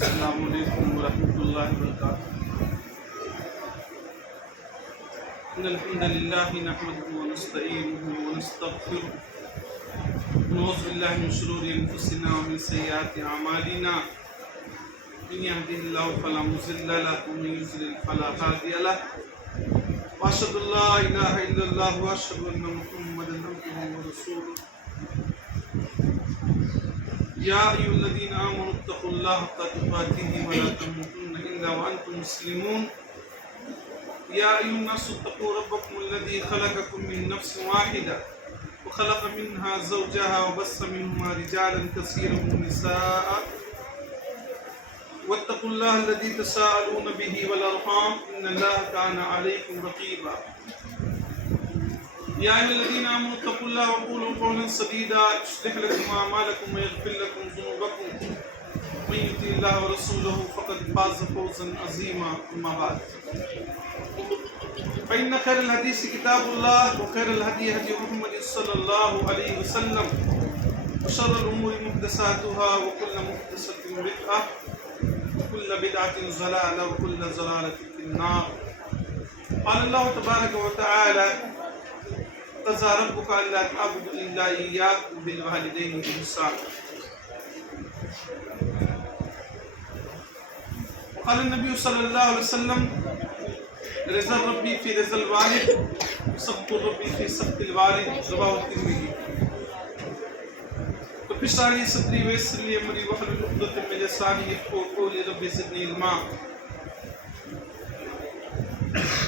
السلام علیکم ورحمۃ اللہ وبرکاتہ۔ ان الحمد للہ نحمده ونستعینه ونستغفره ونعوذ باللہ من شرور انفسنا ومن سیئات اعمالنا، من يهده الله فلا مضل له ومن يضلل فلا هادي له، واشهد ان لا اله الا الله واشهد ان محمدا عبده ورسوله۔ یا ایھا الذین آمنوا اتقوا اللہ حق تقاته ولا تموتن الا وانتم مسلمون۔ یا ایھا الناس اتقوا ربکم الذی خلقکم من نفس واحدہ وخلق منها زوجها وبث منهما رجالا كثيرا ونساء واتقوا الله الذي تساءلون به والارحام ان الله كان عليكم رقيبا۔ یا ایھا الذین آمنوا اتقوا اللہ وقولوا قولا سدیدا یصلح لکم اعمالکم ویغفر لکم ذنوبکم ومن یطع اللہ ورسولہ فقد فاز فوزا عظیما، اما بعد فإن خیر الحدیث کتاب اللہ وخیر الہدی ہدی محمد صلی اللہ علیہ وسلم وشر الامور محدثاتها وكل محدثة بدعة وكل بدعة ضلالة وكل ضلالة في النار۔ قال اللہ تبارک وتعالی قضى ربك ألا تعبدوا إلا إياه وبالوالدين إحسانا۔ وقال النبي صلى الله عليه وسلم رضا ربي في رضا الوالد وسخط ربي في سخط الوالد، رواه الترمذي۔ رب اشرح لي صدري ويسر لي أمري واحلل عقدة من لساني يفقهوا قولي، رب زدني علما۔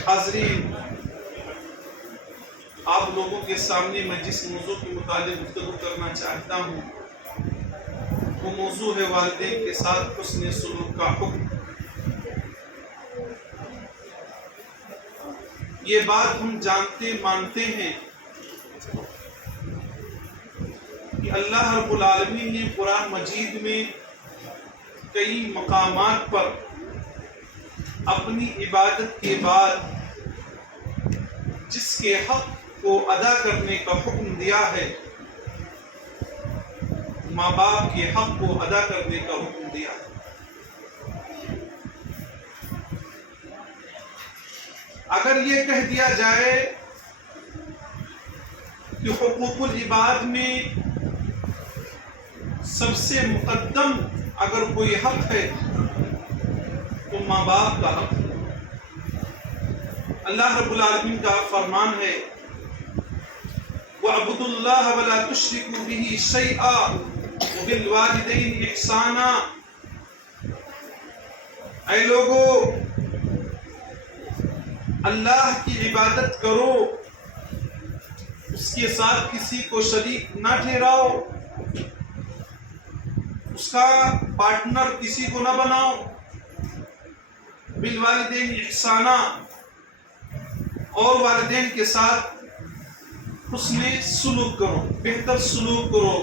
حاضرین، آپ لوگوں کے سامنے میں جس موضوع کے متعلق گفتگو کرنا چاہتا ہوں وہ موضوع ہے والدین کے ساتھ حسن سلوک کا حکم۔ یہ بات ہم جانتے مانتے ہیں کہ اللہ رب العالمین نے قرآن مجید میں کئی مقامات پر اپنی عبادت کے بعد جس کے حق کو ادا کرنے کا حکم دیا ہے، ماں باپ کے حق کو ادا کرنے کا حکم دیا ہے۔ اگر یہ کہہ دیا جائے کہ حقوق العباد میں سب سے مقدم اگر کوئی حق ہے تو ماں باپ کا حق ہے۔ اللہ رب العالمین کا فرمان ہے وَاعْبُدُوا اللَّهَ وَلَا تُشْرِكُوا بِهِ شَيْئًا وَبِالْوَالِدَيْنِ إِحْسَانًا۔ اے لوگو، اللہ کی عبادت کرو، اس کے ساتھ کسی کو شریک نہ ٹھہراؤ، اس کا پارٹنر کسی کو نہ بناؤ۔ بالوالدین احسانا، اور والدین کے ساتھ حسن سلوک کرو، بہتر سلوک کرو۔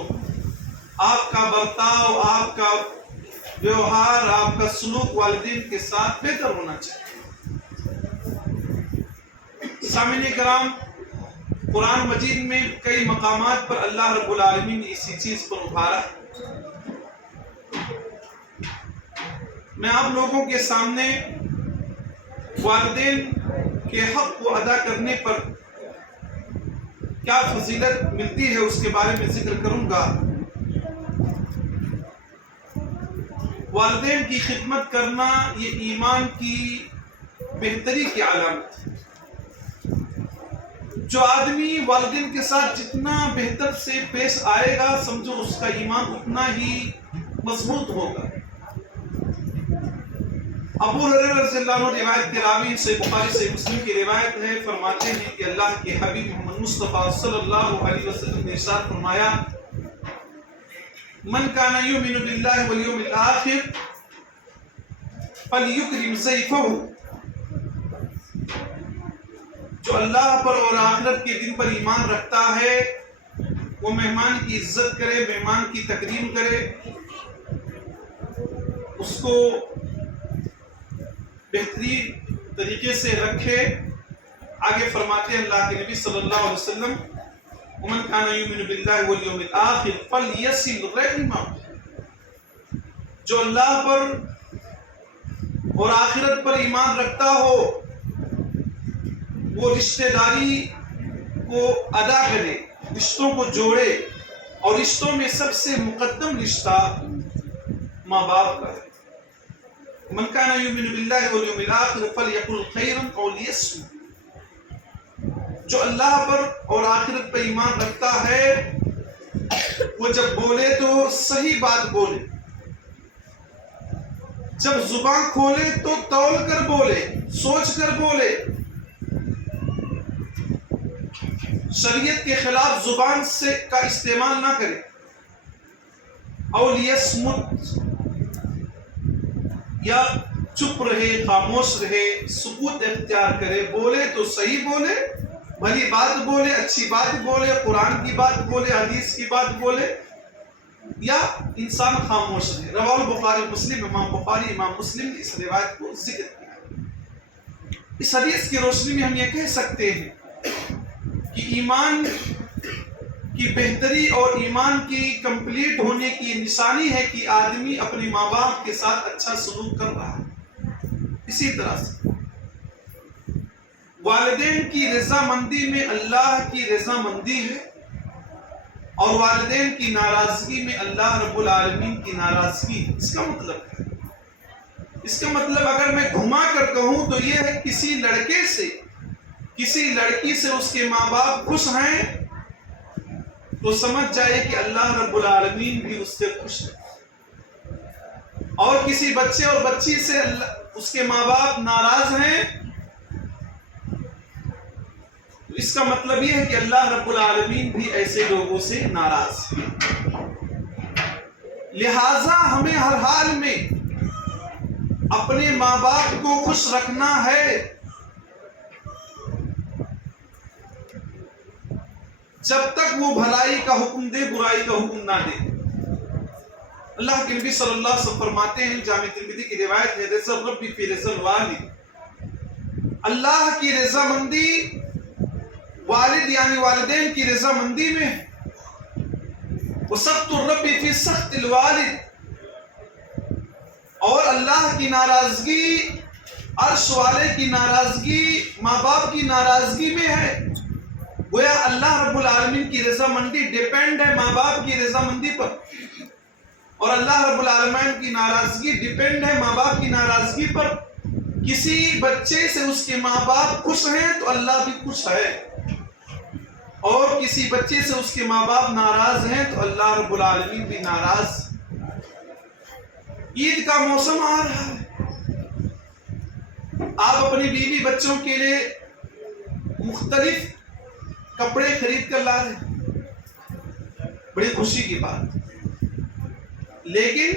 آپ کا برتاؤ، آپ کا ویوہار، آپ کا سلوک والدین کے ساتھ بہتر ہونا چاہیے۔ سامعین کرام، قرآن مجید میں کئی مقامات پر اللہ رب العالمین نے اسی چیز پر ابھارا ہے۔ میں آپ لوگوں کے سامنے والدین کے حق کو ادا کرنے پر کیا فضیلت ملتی ہے اس کے بارے میں ذکر کروں گا۔ والدین کی خدمت کرنا یہ ایمان کی بہتری کی علامت ہے۔ جو آدمی والدین کے ساتھ جتنا بہتر سے پیش آئے گا، سمجھو اس کا ایمان اتنا ہی مضبوط ہوگا۔ ابو ہریرہ رضی اللہ عنہ روایت کے راوی صحیح بخاری صحیح مسلم کی روایت ہے، فرماتے ہیں کہ اللہ کے حبیب محمد مصطفیٰ صلی اللہ علیہ وسلم نے ارشاد فرمایا من کان یؤمن باللہ والیوم الآخر فلیکرم ضیفہ۔ جو اللہ پر اور آخرت کے دن پر ایمان رکھتا ہے وہ مہمان کی عزت کرے، مہمان کی تکریم کرے، اس کو بہترین طریقے سے رکھے۔ آگے فرماتے ہیں اللہ کے نبی صلی اللہ علیہ وسلم ومن کان یؤمن باللہ والیوم الآخر فلیصل رحمہ۔ جو اللہ پر اور آخرت پر ایمان رکھتا ہو وہ رشتہ داری کو ادا کرے، رشتوں کو جوڑے، اور رشتوں میں سب سے مقدم رشتہ ماں باپ کا ہے۔ من کان یؤمن باللہ والیوم الآخر فلیقل خیرا او لیصمت۔ جو اللہ پر اور آخرت پر ایمان رکھتا ہے وہ جب بولے تو صحیح بات بولے، جب زبان کھولے تو تول کر بولے، سوچ کر بولے، شریعت کے خلاف زبان سے کا استعمال نہ کرے۔ او لیصمت، یا چپ رہے، خاموش رہے، سکوت اختیار کرے، بولے تو صحیح بولے، بھلی بات بولے، اچھی بات بولے، قرآن کی بات بولے، حدیث کی بات بولے، یا انسان خاموش رہے۔ رواه البخاری مسلم، امام بخاری امام مسلم نے اس روایت کو ذکر کیا۔ اس حدیث کی روشنی میں ہم یہ کہہ سکتے ہیں کہ ایمان کی بہتری اور ایمان کی کمپلیٹ ہونے کی نشانی ہے کہ آدمی اپنے ماں باپ کے ساتھ اچھا سلوک کر رہا ہے۔ اسی طرح سے والدین کی رضامندی میں اللہ کی رضامندی ہے، اور والدین کی ناراضگی میں اللہ رب العالمین کی ناراضگی ہے۔ اس کا مطلب ہے، اس کا مطلب اگر میں گھما کر کہوں تو یہ ہے کسی لڑکے سے، کسی لڑکی سے اس کے ماں باپ خوش ہیں تو سمجھ جائے کہ اللہ رب العالمین بھی اس سے خوش ہے، اور کسی بچے اور بچی سے اس کے ماں باپ ناراض ہیں تو اس کا مطلب یہ ہے کہ اللہ رب العالمین بھی ایسے لوگوں سے ناراض ہے۔ لہذا ہمیں ہر حال میں اپنے ماں باپ کو خوش رکھنا ہے، جب تک وہ بھلائی کا حکم دے، برائی کا حکم نہ دے۔ اللہ کے نبی صلی اللہ علیہ وسلم فرماتے ہیں، جامع ترمذی کی روایت ہے، رضا الرب فی رضا الوالد، اللہ کی رضامندی والد یعنی والدین کی رضامندی میں، وسخط الرب فی سخط الوالد، اور اللہ کی ناراضگی، عرش والے کی ناراضگی ماں باپ کی ناراضگی میں ہے۔ گویا اللہ رب العالمین کی رضامندی ڈیپینڈ ہے ماں باپ کی رضامندی پر، اور اللہ رب العالمین کی ناراضگی ڈیپینڈ ہے ماں باپ کی ناراضگی پر۔ کسی بچے سے اس کے ماں باپ خوش ہیں تو اللہ بھی خوش ہے، اور کسی بچے سے اس کے ماں باپ ناراض ہیں تو اللہ رب العالمین بھی ناراض۔ عید کا موسم آ رہا ہے، آپ اپنی بیوی بچوں کے لیے مختلف کپڑے خرید کر لا رہے، بڑی خوشی کی بات، لیکن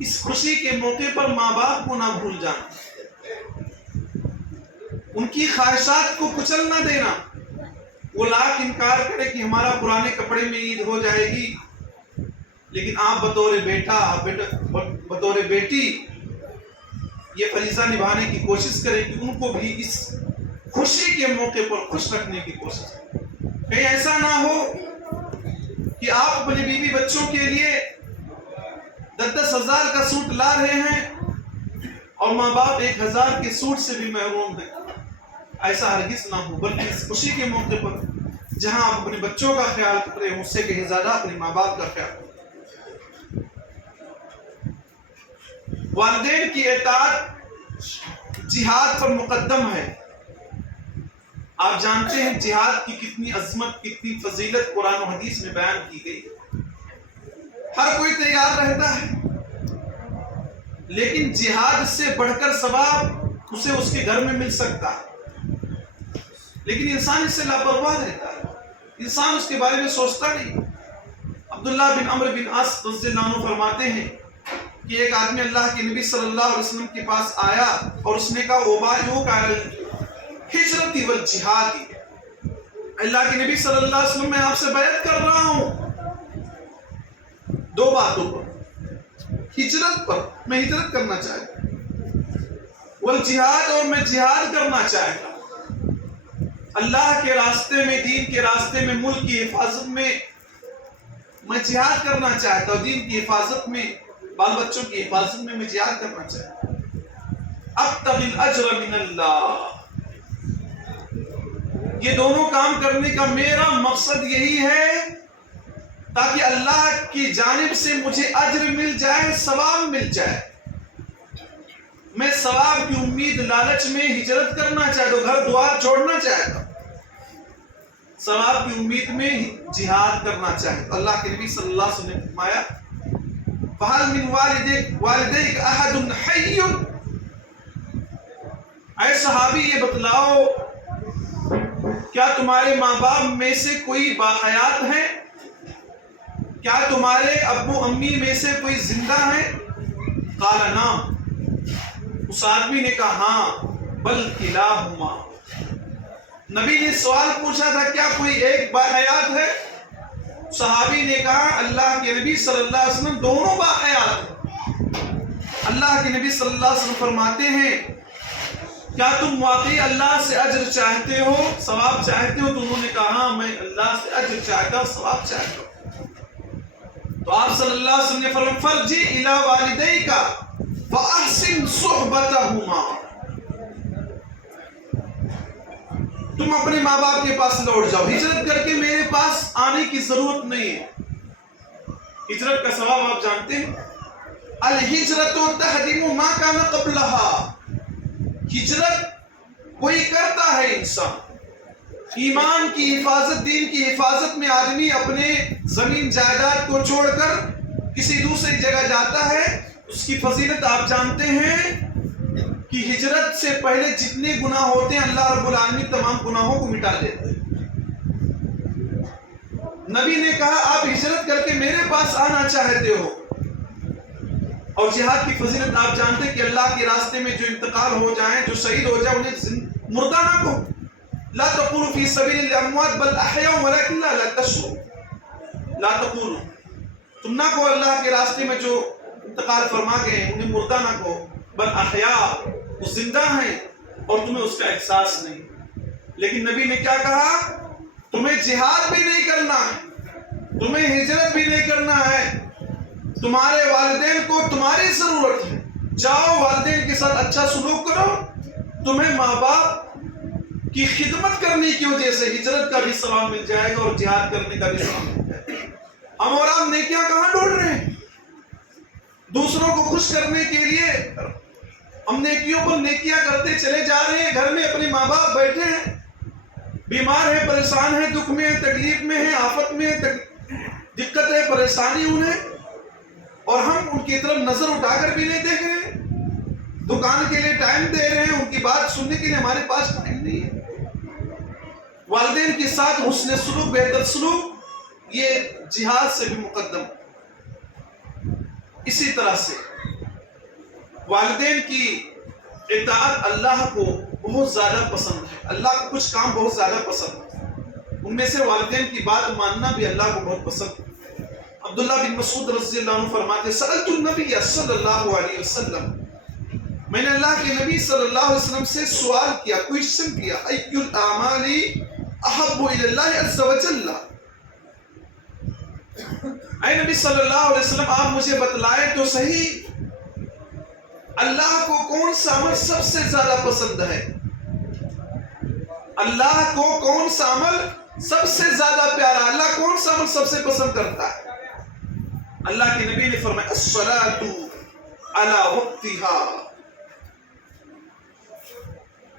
اس خوشی کے موقع پر ماں باپ کو نہ بھول جانا، ان کی خواہشات کو کچل نہ دینا۔ وہ لاکھ انکار کرے کہ ہمارا پرانے کپڑے میں عید ہو جائے گی، لیکن آپ بطور بیٹا بطور بیٹی یہ فریضہ نبھانے کی کوشش کریں کہ ان کو بھی اس خوشی کے موقع پر خوش رکھنے کی کوشش کریں۔ کہیں ایسا نہ ہو کہ آپ اپنے بیوی بچوں کے لیے 10-10 ہزار کا سوٹ لا رہے ہیں اور ماں باپ 1000 کے سوٹ سے بھی محروم ہیں۔ ایسا ہرگز نہ ہو، بلکہ اس خوشی کے موقع پر جہاں آپ اپنے بچوں کا خیال کر رہے ہیں اس سے کہیں زیادہ اپنے ماں باپ کا خیال کریں۔ والدین کی اطاعت جہاد پر مقدم ہے۔ آپ جانتے ہیں جہاد کی کتنی عظمت، کتنی فضیلت قرآن و حدیث میں بیان کی گئی۔ ہر کوئی تیار رہتا ہے، لیکن جہاد سے بڑھ کر ثواب اسے اس کے گھر میں مل سکتا ہے، لیکن انسان اس سے لاپرواہ رہتا ہے، انسان اس کے بارے میں سوچتا نہیں۔ عبداللہ بن عمرو بن عاص رضی اللہ عنہ فرماتے ہیں کہ ایک آدمی اللہ کے نبی صلی اللہ علیہ وسلم کے پاس آیا اور اس نے کہا اوبایعک علی الہجرۃ والجہاد، اللہ کے نبی صلی اللہ علیہ وسلم میں آپ سے بیعت کر رہا ہوں 2 باتوں پر، ہجرت پر، میں ہجرت کرنا چاہتا ہوں، والجہاد، اور میں جہاد کرنا چاہتا ہوں، اللہ کے راستے میں، دین کے راستے میں، ملک کی حفاظت میں میں جہاد کرنا چاہتا ہوں، دین کی حفاظت میں، بال بچوں کی حفاظت میں میں جہاد کرنا چاہتا ہوں۔ ابتغی الاجر من اللہ، یہ دونوں کام کرنے کا میرا مقصد یہی ہے تاکہ اللہ کی جانب سے مجھے اجر مل جائے، ثواب مل جائے۔ میں ثواب کی امید لالچ میں ہجرت کرنا چاہتا ہوں، گھر دوار چھوڑنا چاہتا ہوں، ثواب کی امید میں جہاد کرنا چاہتا ہوں۔ اللہ کے نبی صلی اللہ علیہ وسلم نے فرمایا فَهَلْ مِنْ وَالِدَيْكَ أَحَدٌ حَيٌّ، اے صحابی یہ بتلاؤ کیا تمہارے ماں باپ میں سے کوئی باحیات ہیں؟ کیا تمہارے ابو امی میں سے کوئی زندہ ہے؟ قال نعم، اس آدمی نے کہا ہاں، بل کلاہما، نبی نے سوال پوچھا تھا کیا کوئی ایک باحیات ہے؟ صحابی نے کہا اللہ کے نبی صلی اللہ علیہ وسلم دونوں باحیات ہیں۔ اللہ کے نبی صلی اللہ علیہ وسلم فرماتے ہیں کیا تم واقعی اللہ سے اجر چاہتے ہو، ثواب چاہتے ہو؟ تو انہوں نے کہا ہاں میں اللہ سے اجر چاہتا ہوں، ثواب چاہتا ہوں۔ تو آپ صلی اللہ علیہ وسلم نے فرمایا فرجع الی والدیک فاحسن صحبتہما، تم اپنے ماں باپ کے پاس لوٹ جاؤ، ہجرت کر کے میرے پاس آنے کی ضرورت نہیں ہے۔ ہجرت کا ثواب آپ جانتے ہیں، الہجرت تہدم ما کان قبلہا، ہجرت کوئی کرتا ہے انسان، ایمان کی حفاظت، دین کی حفاظت میں آدمی اپنے زمین جائیداد کو چھوڑ کر کسی دوسری جگہ جاتا ہے، اس کی فضیلت آپ جانتے ہیں کہ ہجرت سے پہلے جتنے گناہ ہوتے ہیں اللہ رب العالمین تمام گناہوں کو مٹا دیتے ہیں۔ نبی نے کہا آپ ہجرت کر کے میرے پاس آنا چاہتے ہو، اور جہاد کی فضیلت آپ جانتے ہیں کہ اللہ کے راستے میں جو انتقال ہو جائیں، جو شہید ہو جائیں، انہیں مردہ نہ کہو، لا تقولوا فی سبیل الاموات بل احیاء ولکن لا تشعرون، لا تقولوا، تم نہ کہو اللہ کے راستے میں جو انتقال فرما گئے انہیں مردہ نہ کہو، بل احیاء، وہ زندہ ہیں اور تمہیں اس کا احساس نہیں۔ لیکن نبی نے کیا کہا؟ تمہیں جہاد بھی نہیں کرنا ہے، تمہیں ہجرت بھی نہیں کرنا ہے، تمہارے والدین کو تمہاری ضرورت ہے، جاؤ والدین کے ساتھ اچھا سلوک کرو، تمہیں ماں باپ کی خدمت کرنے کی وجہ سے ہجرت کا بھی ثواب مل جائے گا اور جہاد کرنے کا بھی ثواب مل جائے گا۔ ہم اور آپ نیکیاں کہاں ڈھونڈ رہے ہیں؟ دوسروں کو خوش کرنے کے لیے ہم نیکیوں پر نیکیاں کرتے چلے جا رہے ہیں، گھر میں اپنے ماں باپ بیٹھے ہیں، بیمار ہیں، پریشان ہیں، دکھ میں ہیں، تکلیف میں ہیں، آفت میں ہیں، دقت ہے، پریشانی انہیں، اور ہم ان کی طرف نظر اٹھا کر بھی نہیں دیکھ رہے ہیں، دکان کے لیے ٹائم دے رہے ہیں، ان کی بات سننے کے لیے ہمارے پاس ٹائم نہیں ہے۔ والدین کے ساتھ حسن سلوک، بہتر سلوک، یہ جہاد سے بھی مقدم۔ اسی طرح سے والدین کی اطاعت اللہ کو بہت زیادہ پسند ہے، اللہ کو کچھ کام بہت زیادہ پسند ہے، ان میں سے والدین کی بات ماننا بھی اللہ کو بہت پسند ہے۔ عبداللہ بن مسعود رضی اللہ عنہ فرماتے سألت النبی صلی اللہ علیہ وسلم، میں نے اللہ کے نبی صلی اللہ علیہ وسلم سے سوال کیا، کوئسچن کیا، ای الاعمال احب الی اللہ عز وجل، اے نبی صلی اللہ علیہ وسلم آپ مجھے بتلائیں تو صحیح اللہ کو کون سا عمل سب سے زیادہ پسند ہے، اللہ کو کون سا عمل سب سے زیادہ پیارا، اللہ کون سا عمل سب سے پسند کرتا ہے؟ اللہ کے نبی نے فرمایا الصلاۃ علی وقتها،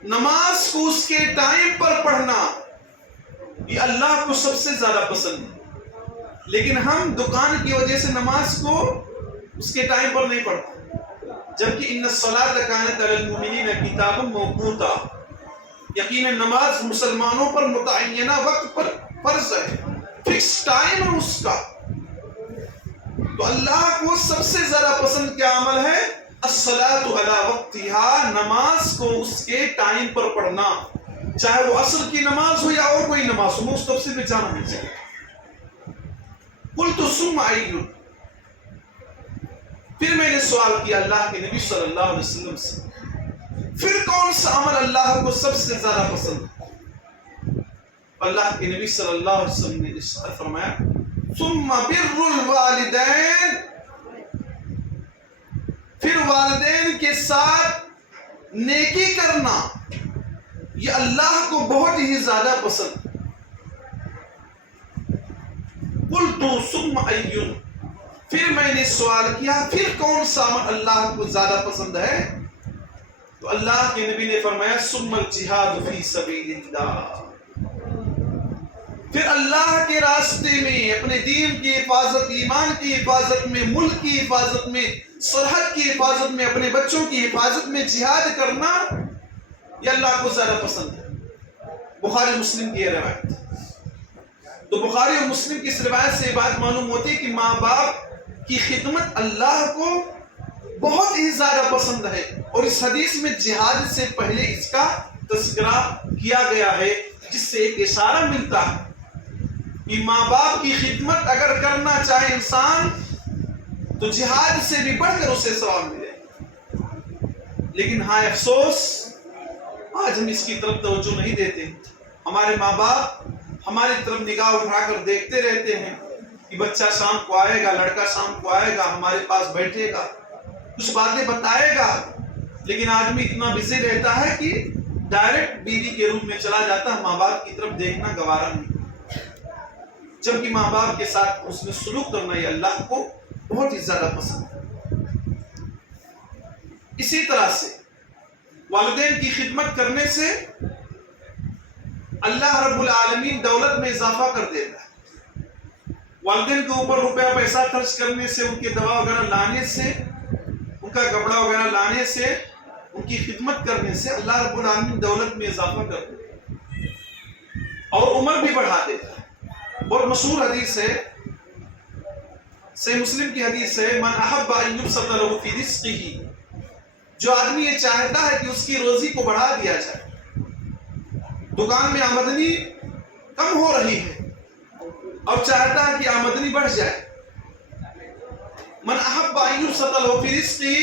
نماز کو اس کے ٹائم پر پڑھنا یہ اللہ کو سب سے زیادہ پسند ہے۔ لیکن ہم دکان کی وجہ سے نماز کو اس کے ٹائم پر نہیں پڑھتے، جبکہ ان الصلاۃ کانت علی المؤمنین کتابا موقوتا، یقیناً نماز مسلمانوں پر متعینہ وقت پر فرض ہے، فکس ٹائم ہے اس کا۔ تو اللہ کو سب سے زیادہ پسند کیا عمل ہے؟ الصلاۃ علی وقتها، نماز کو اس کے ٹائم پر پڑھنا، چاہے وہ عصر کی نماز ہو یا اور کوئی نماز ہو، اس تفصیل میں جانا نہیں چاہیے۔ قلت ثم ای، پھر میں نے سوال کیا اللہ کے نبی صلی اللہ علیہ وسلم سے، پھر کون سا عمل اللہ کو سب سے زیادہ پسند ہے؟ اللہ کے نبی صلی اللہ علیہ وسلم نے ارشاد فرمایا ثم بر الوالدین، پھر والدین کے ساتھ نیکی کرنا یہ اللہ کو بہت ہی زیادہ پسند. قلت ثم ایٌ، پھر میں نے سوال کیا پھر کون سا عمل اللہ کو زیادہ پسند ہے؟ تو اللہ کے نبی نے فرمایا ثم الجہاد فی سبیل اللہ، پھر اللہ کے راستے میں اپنے دین کی حفاظت، ایمان کی حفاظت میں، ملک کی حفاظت میں، سرحد کی حفاظت میں، اپنے بچوں کی حفاظت میں جہاد کرنا یہ اللہ کو زیادہ پسند ہے. بخاری مسلم کی یہ روایت. تو بخاری اور مسلم کی اس روایت سے یہ بات معلوم ہوتی ہے کہ ماں باپ کی خدمت اللہ کو بہت ہی زیادہ پسند ہے. اور اس حدیث میں جہاد سے پہلے اس کا تذکرہ کیا گیا ہے، جس سے ایک اشارہ ملتا ہے کہ ماں باپ کی خدمت اگر کرنا چاہے انسان تو جہاد سے بھی بڑھ کر اسے ثواب ملے. لیکن ہاں افسوس، آج ہم اس کی طرف توجہ نہیں دیتے. ہمارے ماں باپ ہماری طرف نگاہ اٹھا کر دیکھتے رہتے ہیں کہ بچہ شام کو آئے گا، لڑکا شام کو آئے گا، ہمارے پاس بیٹھے گا، کچھ باتیں بتائے گا. لیکن آدمی اتنا بزی رہتا ہے کہ ڈائریکٹ بیوی کے روم میں چلا جاتا ہے، ماں باپ کی طرف دیکھنا گوارا نہیں. جبکہ ماں باپ کے ساتھ اس میں سلوک کرنا یہ اللہ کو بہت ہی زیادہ پسند ہے. اسی طرح سے والدین کی خدمت کرنے سے اللہ رب العالمین دولت میں اضافہ کر دیتا ہے. والدین کے اوپر روپیہ پیسہ خرچ کرنے سے، ان کے دوا وغیرہ لانے سے، ان کا کپڑا وغیرہ لانے سے، ان کی خدمت کرنے سے اللہ رب العالمین دولت میں اضافہ کر دیتا ہے اور عمر بھی بڑھا دیتا ہے. بہت مشہور حدیث ہے، صحیح مسلم کی حدیث ہے، من احب ان یبسط له فی رزقہ، جو آدمی یہ چاہتا ہے کہ اس کی روزی کو بڑھا دیا جائے، دکان میں آمدنی کم ہو رہی ہے اور چاہتا ہے کہ آمدنی بڑھ جائے. من احب ان یبسط له فی رزقہ،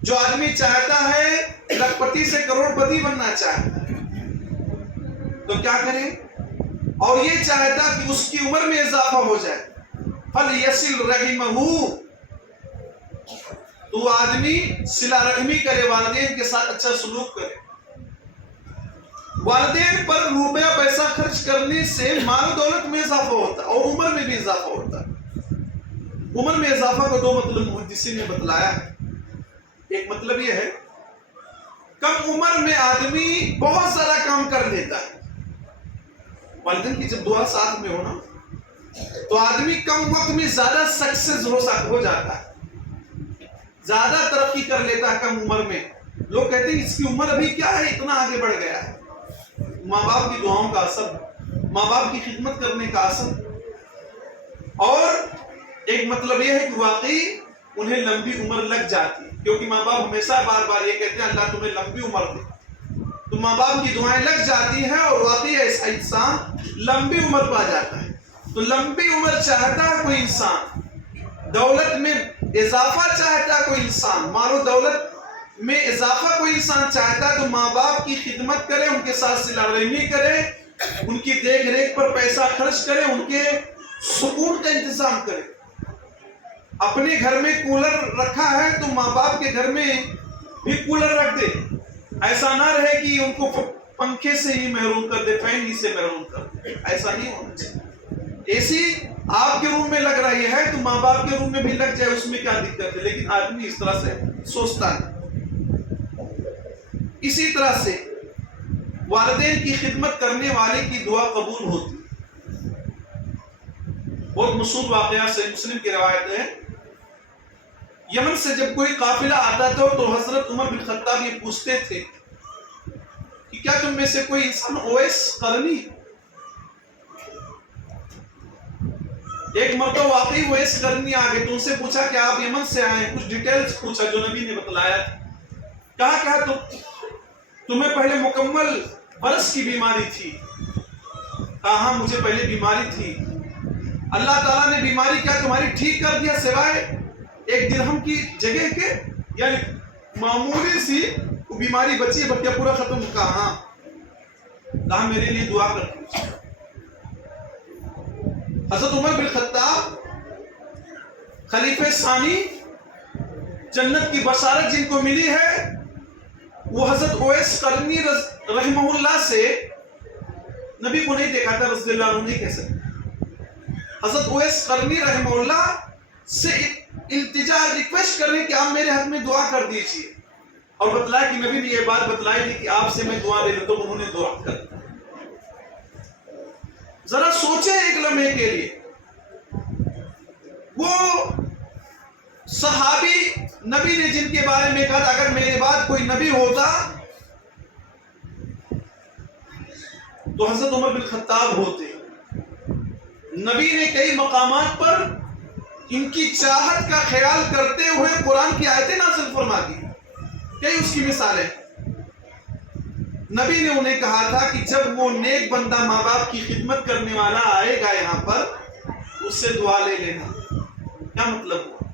جو آدمی چاہتا ہے لاکھ پتی سے کروڑ پتی بننا چاہتا ہے تو کیا کرے؟ اور یہ چاہتا کہ اس کی عمر میں اضافہ ہو جائے، فَلْيَصِلْ رَحِمَهُ، تو آدمی صلہ رحمی کرے، والدین کے ساتھ اچھا سلوک کرے. والدین پر روپیہ پیسہ خرچ کرنے سے مال و دولت میں اضافہ ہوتا ہے اور عمر میں بھی اضافہ ہوتا ہے. عمر میں اضافہ کو دو مطلب محدثین نے بتلایا ہے. ایک مطلب یہ ہے کم عمر میں آدمی بہت سارا کام کر لیتا ہے. والدین کی جب دعا ساتھ میں ہونا تو آدمی کم وقت میں زیادہ سکسیس ہو جاتا ہے، زیادہ ترقی کر لیتا ہے کم عمر میں. لوگ کہتے ہیں اس کی عمر ابھی کیا ہے، اتنا آگے بڑھ گیا ہے. ماں باپ کی دعاؤں کا اثر، ماں باپ کی خدمت کرنے کا اثر. اور ایک مطلب یہ ہے کہ واقعی انہیں لمبی عمر لگ جاتی ہے، کیونکہ ماں باپ ہمیشہ بار بار یہ کہتے ہیں اللہ تمہیں لمبی عمر دے. تو ماں باپ کی دعائیں لگ جاتی ہیں اور واقعی ایسا انسان لمبی عمر پا جاتا ہے. تو لمبی عمر چاہتا ہے کوئی انسان، دولت میں اضافہ چاہتا ہے کوئی انسان، مال و دولت میں اضافہ کوئی انسان چاہتا ہے تو ماں باپ کی خدمت کرے، ان کے ساتھ صلہ رحمی کرے، ان کی دیکھ ریکھ پر پیسہ خرچ کرے، ان کے سکون کا انتظام کرے. اپنے گھر میں کولر رکھا ہے تو ماں باپ کے گھر میں بھی کولر رکھ دے. ایسا نہ رہے کہ ان کو پنکھے سے ہی محروم کر دے، فین ہی سے محروم کر دے. ایسا نہیں ہونا چاہیے. اے سی آپ کے روم میں لگ رہی ہے تو ماں باپ کے روم میں بھی لگ جائے، اس میں کیا دقت ہے؟ لیکن آدمی اس طرح سے سوچتا ہے. اسی طرح سے والدین کی خدمت کرنے والے کی دعا قبول ہوتی. بہت مشہور واقعہ سے مسلم کی روایت ہے، یمن سے جب کوئی قافلہ آتا تھا تو حضرت عمر بن خطاب یہ پوچھتے تھے کہ کیا تم میں سے کوئی انسان اویس قرنی؟ ایک مرتبہ واقعی اویس قرنی آگئے تو ان سے پوچھا کہ آپ یمن سے آئے ہیں، کچھ ڈیٹیلز پوچھا جو نبی نے بتلایا. کہا تمہیں پہلے مکمل برس کی بیماری تھی؟ کہا ہاں مجھے پہلے بیماری تھی. اللہ تعالیٰ نے بیماری کیا تمہاری ٹھیک کر دیا سوائے ایک درہم کی جگہ کے؟ یعنی معمولی سی بیماری بچی ہے، بلکہ پورا ختم. کہا ہاں. کہا میرے لیے دعا کر. حضرت عمر بن خطاب خلیفہ ثانی، جنت کی بشارت جن کو ملی ہے وہ حضرت اویس قرنی رحمہ اللہ سے نبی کو نہیں دیکھا تھا، رضی اللہ عنہ نہیں کہہ سکتے۔ حضرت اویس قرنی رحمہ اللہ سے التجا ریکویسٹ کر رہے ہیں کہ آپ میرے حق میں دعا کر دیجئے، اور بتلایا کہ نبی نے یہ بات بتلائی تھی کہ آپ سے میں دعا لے لیتا ہوں، انہوں نے دعا کر دی۔ ذرا سوچیں ایک لمحے کے لیے، وہ صحابی نبی نے جن کے بارے میں کہا تھا اگر میرے بعد کوئی نبی ہوتا تو حضرت عمر بن خطاب ہوتے۔ نبی نے کئی مقامات پر ان کی چاہت کا خیال کرتے ہوئے قرآن کی آیتیں نازل فرما دی، کئی اس کی مثالیں۔ نبی نے انہیں کہا تھا کہ جب وہ نیک بندہ ماں باپ کی خدمت کرنے والا آئے گا یہاں پر، اس سے دعا لے لینا۔ کیا مطلب ہوا؟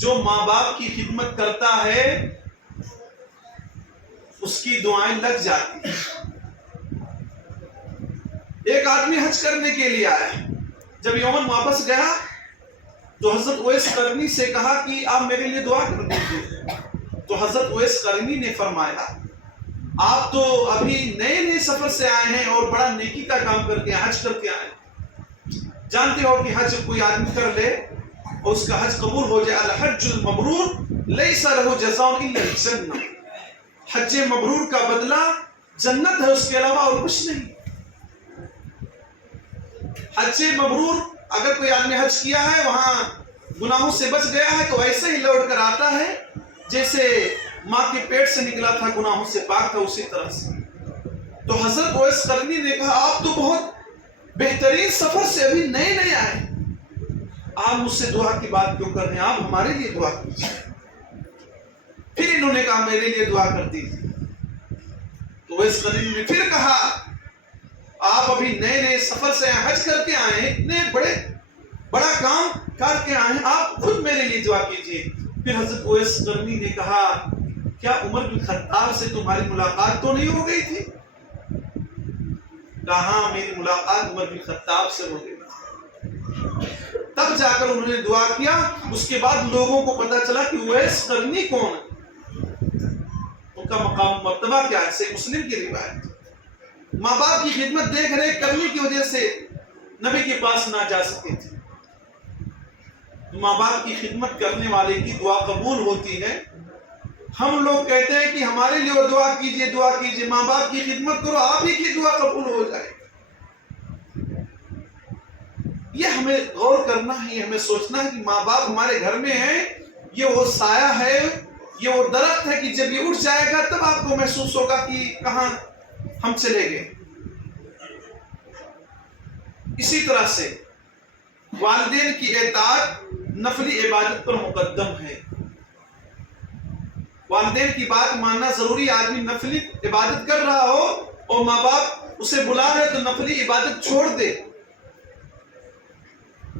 جو ماں باپ کی خدمت کرتا ہے اس کی دعائیں لگ جاتی۔ ایک آدمی حج کرنے کے لیے آیا، جب یومن واپس گیا تو حضرت اویس قرنی سے کہا کہ آپ میرے لیے دعا کر دیجیے۔ تو حضرت اویس قرنی نے فرمایا آپ تو ابھی نئے نئے سفر سے آئے ہیں اور بڑا نیکی کا کام کر کے حج کر کے آئے، جانتے ہو کہ حج کوئی آدمی کر لے اور اس کا حج قبول ہو جائے، الحج المبرور لیس لہ جزاء الا الجنہ، حج مبرور کا بدلہ جنت ہے، اس کے علاوہ اور کچھ نہیں۔ حج مبرور اگر کوئی آدمی حج کیا ہے، وہاں گناہوں سے بچ گیا ہے، تو ایسے ہی لوٹ کر آتا ہے جیسے ماں کے پیٹ سے نکلا تھا، گناہوں سے پاک تھا، اسی طرح سے۔ تو حضرت اویس قرنی نے کہا آپ تو بہت بہترین سفر سے ابھی نئے نئے آئے، آپ مجھ سے دعا کی بات کیوں کر رہے ہیں؟ آپ ہمارے لیے دعا کیجیے۔ پھر انہوں نے کہا میرے لیے دعا کر دیجیے۔ تو اویس قرنی نے پھر کہا آپ ابھی نئے نئے سفر سے حج کر کے آئے ہیں، اتنے بڑا کام کر کے آئے ہیں، آپ خود میرے لیے دعا کیجیے۔ پھر حضرت اویس قرنی نے کہا کیا عمر بن خطاب سے تمہاری ملاقات تو نہیں ہو گئی تھی؟ کہا ہاں میری ملاقات عمر بن خطاب سے ہو گئی۔ تب جا کر انہوں نے دعا کیا، اس کے بعد لوگوں کو پتا چلا کہ اویس قرنی کون ہے، ان کا مقام مرتبہ کیا ہے۔ صحیح مسلم کی روایت۔ ماں باپ کی خدمت دیکھ ریکھ کرنے کی وجہ سے نبی کے پاس نہ جا سکے تھے۔ ماں باپ کی خدمت کرنے والے کی دعا قبول ہوتی ہے۔ ہم لوگ کہتے ہیں کہ ہمارے لیے دعا کیجئے، دعا کیجئے، ماں باپ کی خدمت کرو، آپ ہی کی دعا قبول ہو جائے۔ یہ ہمیں غور کرنا ہے، ہمیں سوچنا ہے کہ ماں باپ ہمارے گھر میں ہیں، یہ وہ سایہ ہے، یہ وہ درخت ہے کہ جب یہ اٹھ جائے گا تب آپ کو محسوس ہوگا کہ کہاں ہم چلے گئے۔ اسی طرح سے والدین کی اطاعت نفلی عبادت پر مقدم ہے۔ والدین کی بات ماننا ضروری، آدمی نفلی عبادت کر رہا ہو اور ماں باپ اسے بلا رہے تو نفلی عبادت چھوڑ دے۔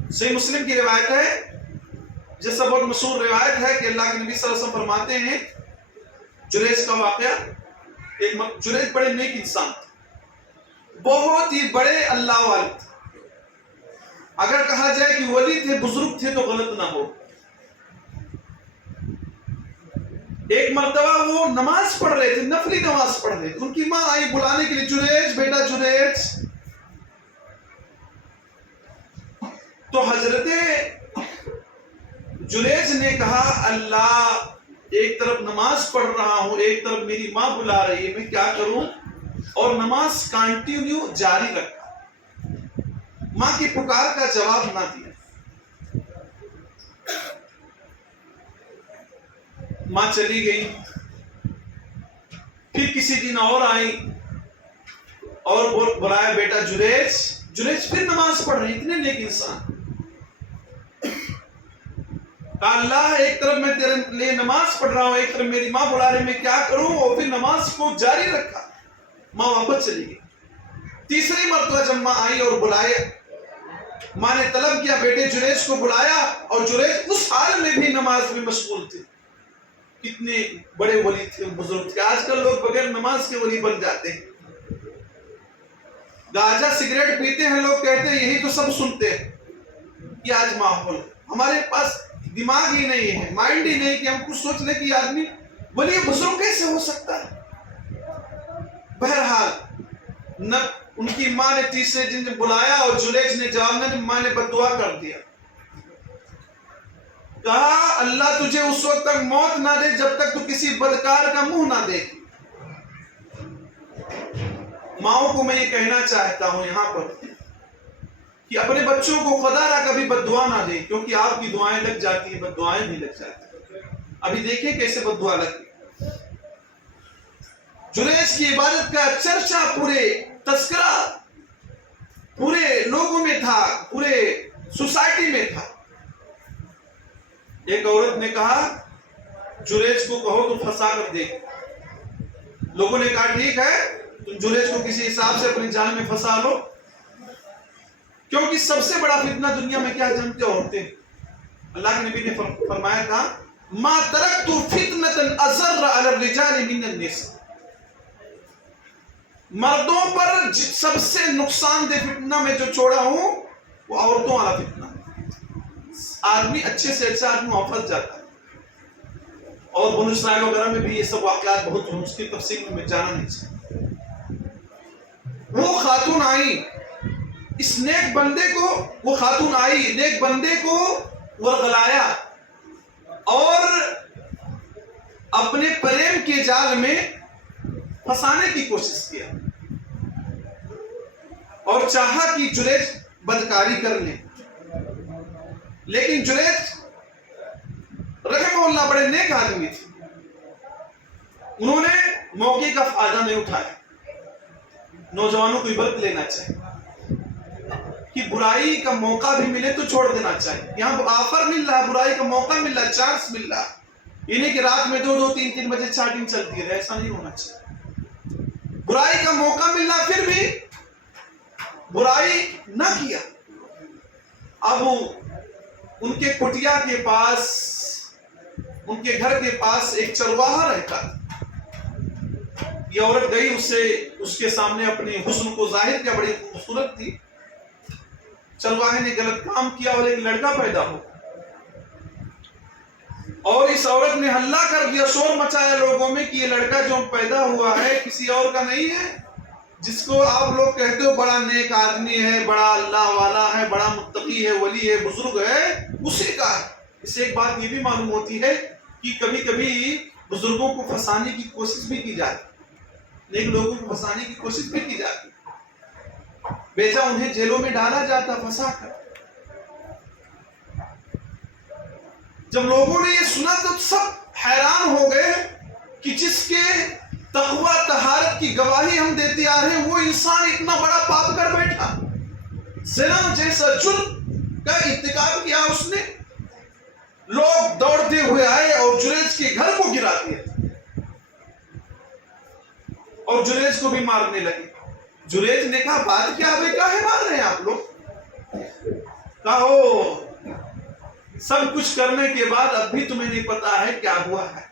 صحیح مسلم کی روایت ہے، جیسا بہت مشہور روایت ہے کہ اللہ کے نبی صلی اللہ علیہ وسلم فرماتے ہیں جریج کا واقعہ، جریج بڑے نیک انسان تھے، بہت ہی بڑے اللہ والے تھے، اگر کہا جائے کہ ولی تھے، بزرگ تھے تو غلط نہ ہو۔ ایک مرتبہ وہ نماز پڑھ رہے تھے، نفلی نماز پڑھ رہے تھے، ان کی ماں آئی بلانے کے لیے، جریج بیٹا جریج۔ تو حضرت جریج نے کہا اللہ، ایک طرف نماز پڑھ رہا ہوں، ایک طرف میری ماں بلا رہی ہے، میں کیا کروں؟ اور نماز کنٹینیو جاری رکھا، ماں کی پکار کا جواب نہ دیا۔ ماں چلی گئی، پھر کسی دن اور آئی اور بلایا بیٹا جریج۔ جریج پھر نماز پڑھ رہے، اتنے نیک انسان۔ کہا اللہ، ایک طرف میں تیرے لیے نماز پڑھ رہا ہوں، ایک طرف میری ماں بلا رہی، میں کیا کروں؟ اور پھر نماز کو جاری رکھا، ماں واپس چلی گئی۔ تیسری مرتبہ جب ماں آئی اور بلائے، ماں نے طلب کیا، بیٹے جریج کو بلایا، اور جریج اس حال میں بھی نماز میں مشغول تھے۔ کتنے بڑے ولی تھے، بزرگ تھے۔ آج کل لوگ بغیر نماز کے ولی بن جاتے ہیں، گاجا سگریٹ پیتے ہیں، لوگ کہتے ہیں یہی تو سب سنتے ہیں۔ یہ آج ماحول ہے، ہمارے پاس دماغ ہی نہیں ہے، مائنڈ ہی نہیں کہ ہم کچھ سوچ لیں کہ آدمی بولیے یہ بزرگ کیسے ہو سکتا ہے؟ بہرحال نہ ان کی ماں نے تیسرے دن بلایا اور جریج نے جواب نہ، ماں نے بد دعا کر دیا، کہا اللہ تجھے اس وقت تک موت نہ دے جب تک تو کسی بدکار کا منہ نہ دیکھ۔ ماؤں کو میں یہ کہنا چاہتا ہوں یہاں پر کہ اپنے بچوں کو خدا نہ کبھی بد دعا نہ دے، کیونکہ آپ کی دعائیں لگ جاتی ہیں، بد دعائیں بھی لگ جاتی ہیں۔ ابھی دیکھیں کیسے بد دعا لگی۔ جریج کی عبادت کا چرچا پورے تذکرہ پورے لوگوں میں تھا، پورے سوسائٹی میں تھا۔ ایک عورت نے کہا جریج کو کہو تو پھنسا کر دے۔ لوگوں نے کہا ٹھیک ہے، تم جریج کو کسی حساب سے اپنی جان میں پھنسا لو، کیونکہ سب سے بڑا فتنہ دنیا میں کیا جانتے ہو؟ عورتیں۔ اللہ کے نبی نے فرمایا تھا ما ترکت فتنة اضر علی الرجال من النساء، مردوں پر سب سے نقصان دہ فتنہ میں جو چھوڑا ہوں وہ عورتوں والا فتنہ۔ آدمی اچھے سے اچھا آدمی وہاں پھنس جاتا ہے، اور بنو اسرائیل وغیرہ میں بھی یہ سب واقعات بہت ہیں، اس کی تفصیل میں جانا نہیں چاہتا۔ وہ خاتون آئی اس نیک بندے کو، وہ خاتون آئی نیک بندے کو ورغلایا اور اپنے پریم کے جال میں پھنسانے کی کوشش کیا، اور چاہا کہ جریج بدکاری کر لے، لیکن جریج رحمہ اللہ بڑے نیک آدمی تھے، انہوں نے موقع کا فائدہ نہیں اٹھایا۔ نوجوانوں کو عبرت لینا چاہیے کہ برائی کا موقع بھی ملے تو چھوڑ دینا چاہیے۔ یہاں آفر مل رہا ہے، برائی کا موقع مل رہا ہے، چانس مل رہا ہے، یہ نہیں کہ رات میں 2 3 بجے چیٹنگ چلتی ہے، ایسا نہیں ہونا چاہیے۔ برائی کا موقع مل رہا پھر بھی برائی نہ کیا۔ اب ان کے کٹیا کے پاس، ان کے گھر کے پاس ایک چرواہا رہتا تھا۔ یہ عورت گئی، اس کے سامنے اپنے حسن کو ظاہر کیا، بڑی خوبصورت تھی۔ چرواہے نے غلط کام کیا اور ایک لڑکا پیدا ہو، اور اس عورت نے ہلہ کر دیا، شور مچایا لوگوں میں کہ یہ لڑکا جو پیدا ہوا ہے کسی اور کا نہیں ہے، جس کو آپ لوگ کہتے ہو بڑا نیک آدمی ہے، بڑا اللہ والا ہے، بڑا متقی ہے، ولی ہے، بزرگ ہے، اسی کا ہے۔ اس سے ایک بات یہ بھی معلوم ہوتی ہے کہ کبھی کبھی بزرگوں کو پھنسانے کی کوشش بھی کی جاتی، نیک لوگوں کو پھنسانے کی کوشش بھی کی جاتی، بیچا انہیں جیلوں میں ڈالا جاتا پھنسا کر۔ جب لوگوں نے یہ سنا تو سب حیران ہو گئے کہ جس کے تقوی طہارت کی گواہی ہم دیتے آ رہے ہیں وہ انسان اتنا بڑا پاپ کر بیٹھا، زنا جیسا جرم کا ارتکاب کیا اس نے۔ لوگ دوڑتے ہوئے آئے اور جریج کے گھر کو گرا دیا اور جریج کو بھی مارنے لگے۔ جریج نے کہا بات کیا ہے، کاہے مار رہے ہیں آپ لوگ؟ کہو سب کچھ کرنے کے بعد اب بھی تمہیں نہیں پتا ہے کیا ہوا ہے،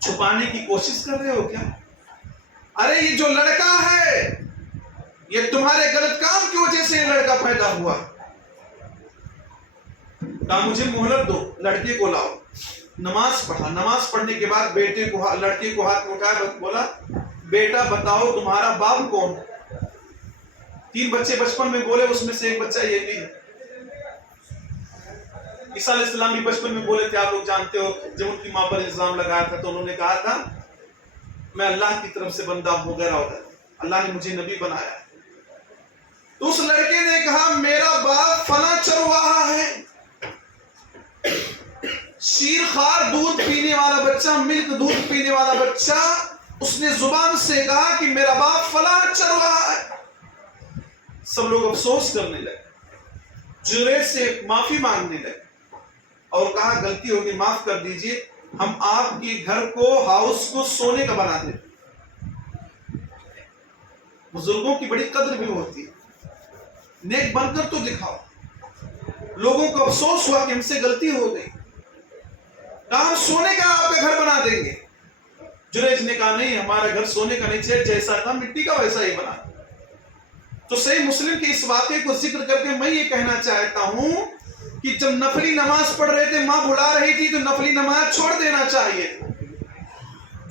چھپانے کی کوشش کر رہے ہو کیا؟ ارے یہ جو لڑکا ہے یہ تمہارے غلط کام کی وجہ سے یہ لڑکا پیدا ہوا۔ کہا مجھے مہلت دو، لڑکے کو لاؤ۔ نماز پڑھا، نماز پڑھنے کے بعد بیٹے کو، لڑکے کو ہاتھ میں اٹھایا، بولا بیٹا بتاؤ تمہارا باپ کون؟ 3 بچے بچپن میں بولے، اس میں سے ایک بچہ یہ بھی ہے۔ عیسیٰ علیہ السلام بھی بچپن میں بولے تھے، آپ لوگ جانتے ہو، جب ان کی ماں پر الزام لگایا تھا تو انہوں نے کہا تھا میں اللہ کی طرف سے بندہ ہوں، وغیرہ وغیرہ، اللہ نے مجھے نبی بنایا۔ تو اس لڑکے نے کہا میرا باپ فلاں چرواہا ہے، شیر خوار دودھ پینے والا بچہ، ملک دودھ پینے والا بچہ، اس نے زبان سے کہا کہ میرا باپ فلاں چرواہا ہے۔ سب لوگ افسوس کرنے لگے، جریج سے معافی مانگنے لگے اور کہا غلطی ہوگی معاف کر دیجئے، ہم آپ کے گھر کو، ہاؤس کو سونے کا بنا دیں۔ بزرگوں کی بڑی قدر بھی ہوتی ہے، نیک بن کر تو دکھاؤ۔ لوگوں کو افسوس ہوا کہ ہم سے غلطی ہو گئی، کہا ہم سونے کا آپ کا گھر بنا دیں گے۔ جریج نے کہا نہیں، ہمارا گھر سونے کا نہیں چاہیے، جیسا تھا مٹی کا ویسا ہی بنا۔ تو صحیح مسلم کے اس واقعے کو ذکر کر کے میں یہ کہنا چاہتا ہوں کہ جب نفلی نماز پڑھ رہے تھے، ماں بلا رہی تھی تو نفلی نماز چھوڑ دینا چاہیے،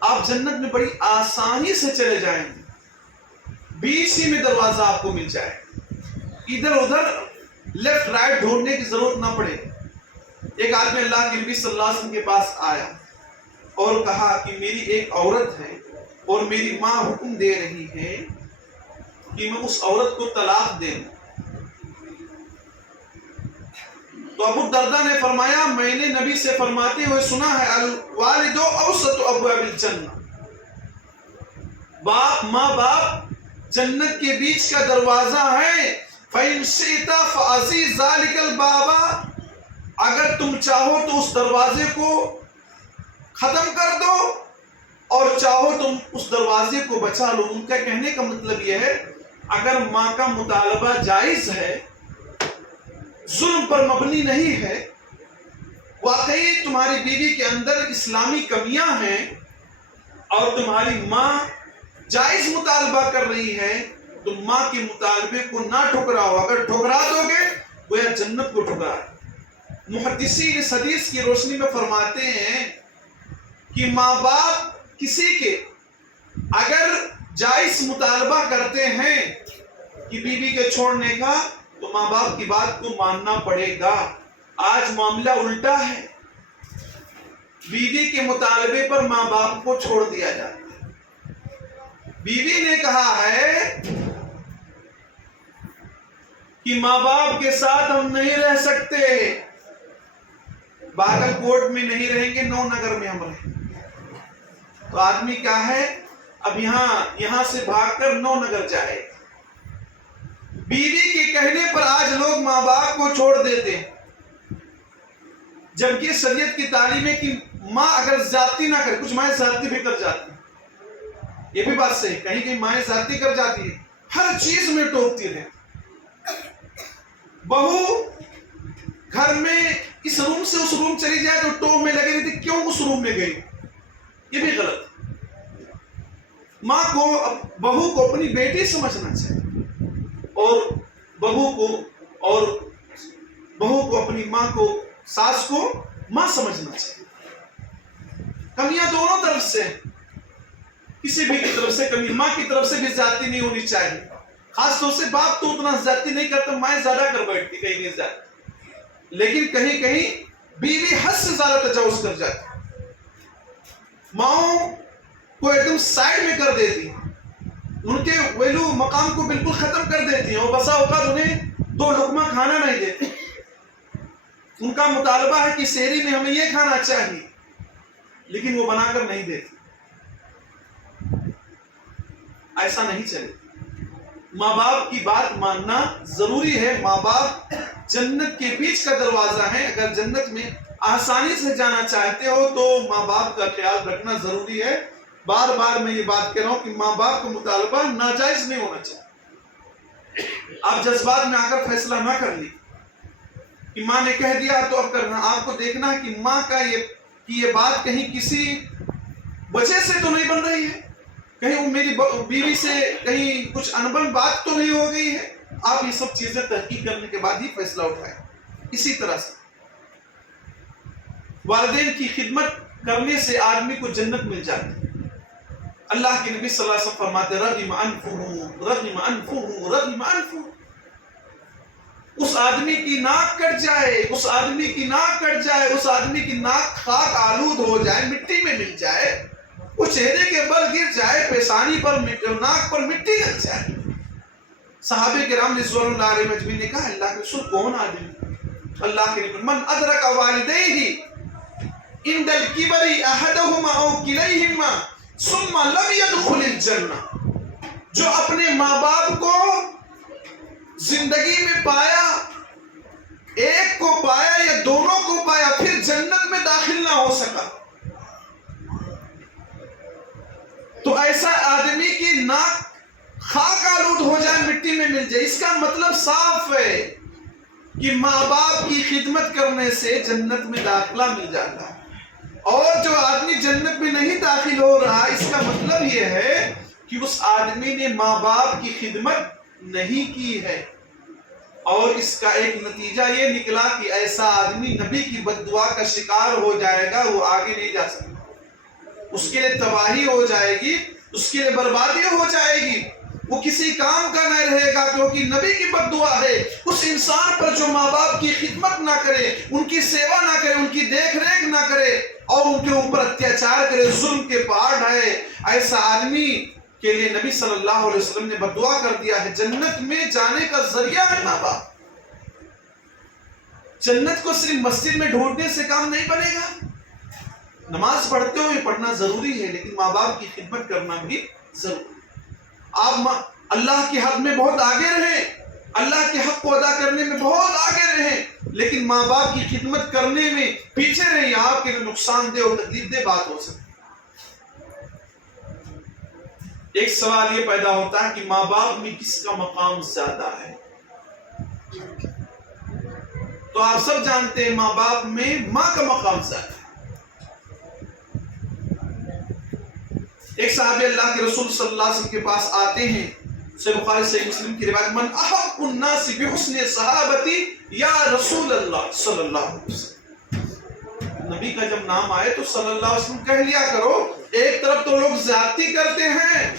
آپ جنت میں بڑی آسانی سے چلے جائیں گے، بیچ ہی میں دروازہ آپ کو مل جائے، ادھر ادھر لیفٹ رائٹ ڈھونڈنے کی ضرورت نہ پڑے۔ ایک آدمی اللہ کے نبی صلی اللہ علیہ وسلم کے پاس آیا اور کہا کہ میری ایک عورت ہے اور میری ماں حکم دے رہی ہے کہ میں اس عورت کو طلاق دے دوں۔ تو ابو الدرداء نے فرمایا میں نے نبی سے فرماتے ہوئے سنا ہے الوالد اوسط ابواب الجنہ، باپ ماں باپ جنت کے بیچ کا دروازہ ہے۔ فَإِنْ شِئْتَ فَأَزِّزْ ذَلِكَ الْبَابَ، اگر تم چاہو تو اس دروازے کو ختم کر دو اور چاہو تم اس دروازے کو بچا لو۔ ان کا کہنے کا مطلب یہ ہے اگر ماں کا مطالبہ جائز ہے، ظلم پر مبنی نہیں ہے، واقعی تمہاری بیوی کے اندر اسلامی کمیاں ہیں اور تمہاری ماں جائز مطالبہ کر رہی ہے، تو ماں کے مطالبے کو نہ ٹھکراؤ۔ اگر ٹھکرا دو گے گویا جنت کو ٹھکرا ہے۔ محدثین اس حدیث کی روشنی میں فرماتے ہیں کہ ماں باپ کسی کے اگر جائز مطالبہ کرتے ہیں کہ بیوی کے چھوڑنے کا، تو ماں باپ کی بات کو ماننا پڑے گا۔ آج معاملہ الٹا ہے، بیوی کے مطالبے پر ماں باپ کو چھوڑ دیا جاتا ہے۔ بیوی نے کہا ہے کہ ماں باپ کے ساتھ ہم نہیں رہ سکتے، باگل کوٹ میں نہیں رہیں گے، نو نگر میں ہم رہیں گے۔ تو آدمی کیا ہے اب یہاں سے بھاگ کر نو نگر جائے۔ بیوی کے کہنے پر آج لوگ ماں باپ کو چھوڑ دیتے ہیں، جبکہ شریعت کی تعلیم ہے کہ ماں اگر زیادتی نہ کرے، کچھ مائیں زیادتی بھی کر جاتی ہیں، یہ بھی بات صحیح، کہیں کہیں مائیں زیادتی کر جاتی ہیں، ہر چیز میں ٹوکتی رہتی۔ بہو گھر میں اس روم سے اس روم چلی جائے تو ٹوک میں لگے رہتی، کیوں اس روم میں گئی، یہ بھی غلط۔ ماں کو بہو کو اپنی بیٹی سمجھنا چاہیے اور بہو کو اپنی ماں کو، ساس کو ماں سمجھنا چاہیے۔ کمیاں دونوں طرف سے، کسی بھی کی طرف سے کمی، ماں کی طرف سے بھی زیادتی نہیں ہونی چاہیے۔ خاص طور سے باپ تو اتنا زیادتی نہیں کرتا، مائیں زیادہ کر بیٹھتی کہیں نہیں زیادہ، لیکن کہیں کہیں بیوی حد سے زیادہ تجاوز کر جاتی، ماؤں کو ایک دم سائڈ میں کر دیتی، ان کے ویلو مقام کو بالکل ختم کر دیتی ہیں، اور بسا اوقات انہیں دو لقمہ کھانا نہیں دیتی۔ ان کا مطالبہ ہے کہ سحری میں ہمیں یہ کھانا چاہیے، لیکن وہ بنا کر نہیں دیتی۔ ایسا نہیں چلے، ماں باپ کی بات ماننا ضروری ہے۔ ماں باپ جنت کے بیچ کا دروازہ ہے، اگر جنت میں آسانی سے جانا چاہتے ہو تو ماں باپ کا خیال رکھنا ضروری ہے۔ بار بار میں یہ بات کہہ رہا ہوں کہ ماں باپ کا مطالبہ ناجائز نہیں ہونا چاہیے۔ آپ جذبات میں آ کر فیصلہ نہ کر لی کہ ماں نے کہہ دیا تو اب کرنا۔ آپ کو دیکھنا ہے کہ ماں کا یہ بات کہیں کسی وجہ سے تو نہیں بن رہی ہے، کہیں وہ میری بیوی سے کہیں کچھ انبن بات تو نہیں ہو گئی ہے۔ آپ یہ سب چیزیں تحقیق کرنے کے بعد ہی فیصلہ اٹھائیں۔ اسی طرح سے والدین کی خدمت کرنے سے آدمی کو جنت مل جاتی ہے۔ اللہ کے نبی صلی اللہ علیہ وسلم فرماتے رغم انفہ رغم انفہ رغم انفہ، اس آدمی کی ناک کٹ جائے، اس آدمی کی ناک کٹ جائے، اس آدمی کی ناک خاک آلود ہو جائے، مٹی میں مل جائے، وہ چہرے کے بل گر جائے، پیشانی پر ناک پر مٹی لگ جائے۔ صحابہ کرام رضوان اللہ علیہ مجمعین نے کہا اللہ کے رسول کون آدمی؟ اللہ کے نبی من ادرک والدیہ عند الکبر احدہما او کلیہما ثم لم يدخل الجنہ، جو اپنے ماں باپ کو زندگی میں پایا، ایک کو پایا یا دونوں کو پایا، پھر جنت میں داخل نہ ہو سکا، تو ایسا آدمی کی ناک خاک آلود ہو جائے، مٹی میں مل جائے۔ اس کا مطلب صاف ہے کہ ماں باپ کی خدمت کرنے سے جنت میں داخلہ مل جاتا ہے، اور جو آدمی جنت میں نہیں داخل ہو رہا، اس کا مطلب یہ ہے کہ اس آدمی نے ماں باپ کی خدمت نہیں کی ہے، اور اس کا ایک نتیجہ یہ نکلا کہ ایسا آدمی نبی کی بد دعا کا شکار ہو جائے گا، وہ آگے نہیں جا سکتا۔ اس کے لیے تباہی ہو جائے گی، اس کے لیے بربادی ہو جائے گی، وہ کسی کام کا نہ رہے گا، کیونکہ نبی کی بد دعا ہے اس انسان پر جو ماں باپ کی خدمت نہ کرے، ان کی سیوا نہ کرے، ان کی دیکھ ریکھ نہ کرے اور ان کے اوپر اتیاچار کرے، ظلم کے پہاڑ ڈھائے۔ ایسا آدمی کے لیے نبی صلی اللہ علیہ وسلم نے بد دعا کر دیا ہے، جنت میں جانے کا ذریعہ ہے ماں باپ۔ جنت کو صرف مسجد میں ڈھونڈنے سے کام نہیں بنے گا، نماز پڑھتے ہوئے پڑھنا ضروری ہے، لیکن ماں باپ کی خدمت کرنا بھی ضروری ہے۔ آپ اللہ کے حق میں بہت آگے رہیں، اللہ کے حق کو ادا کرنے میں بہت آگے رہیں، لیکن ماں باپ کی خدمت کرنے میں پیچھے رہیں، آپ کے لیے نقصان دہ اور تکلیف دہ بات ہو سکتی۔ ایک سوال یہ پیدا ہوتا ہے کہ ماں باپ میں کس کا مقام زیادہ ہے؟ تو آپ سب جانتے ہیں ماں باپ میں ماں کا مقام زیادہ ہے۔ ایک صحابی اللہ کے رسول صلی اللہ علیہ وسلم کے پاس آتے ہیں، صحیح بخاری صحیح مسلم کی روایت، من احق الناس بحسن صحابتی یا رسول اللہ صلی اللہ علیہ وسلم۔ نبی کا جب نام آئے تو صلی اللہ علیہ وسلم کہہ لیا کرو۔ ایک طرف تو لوگ زیادتی کرتے ہیں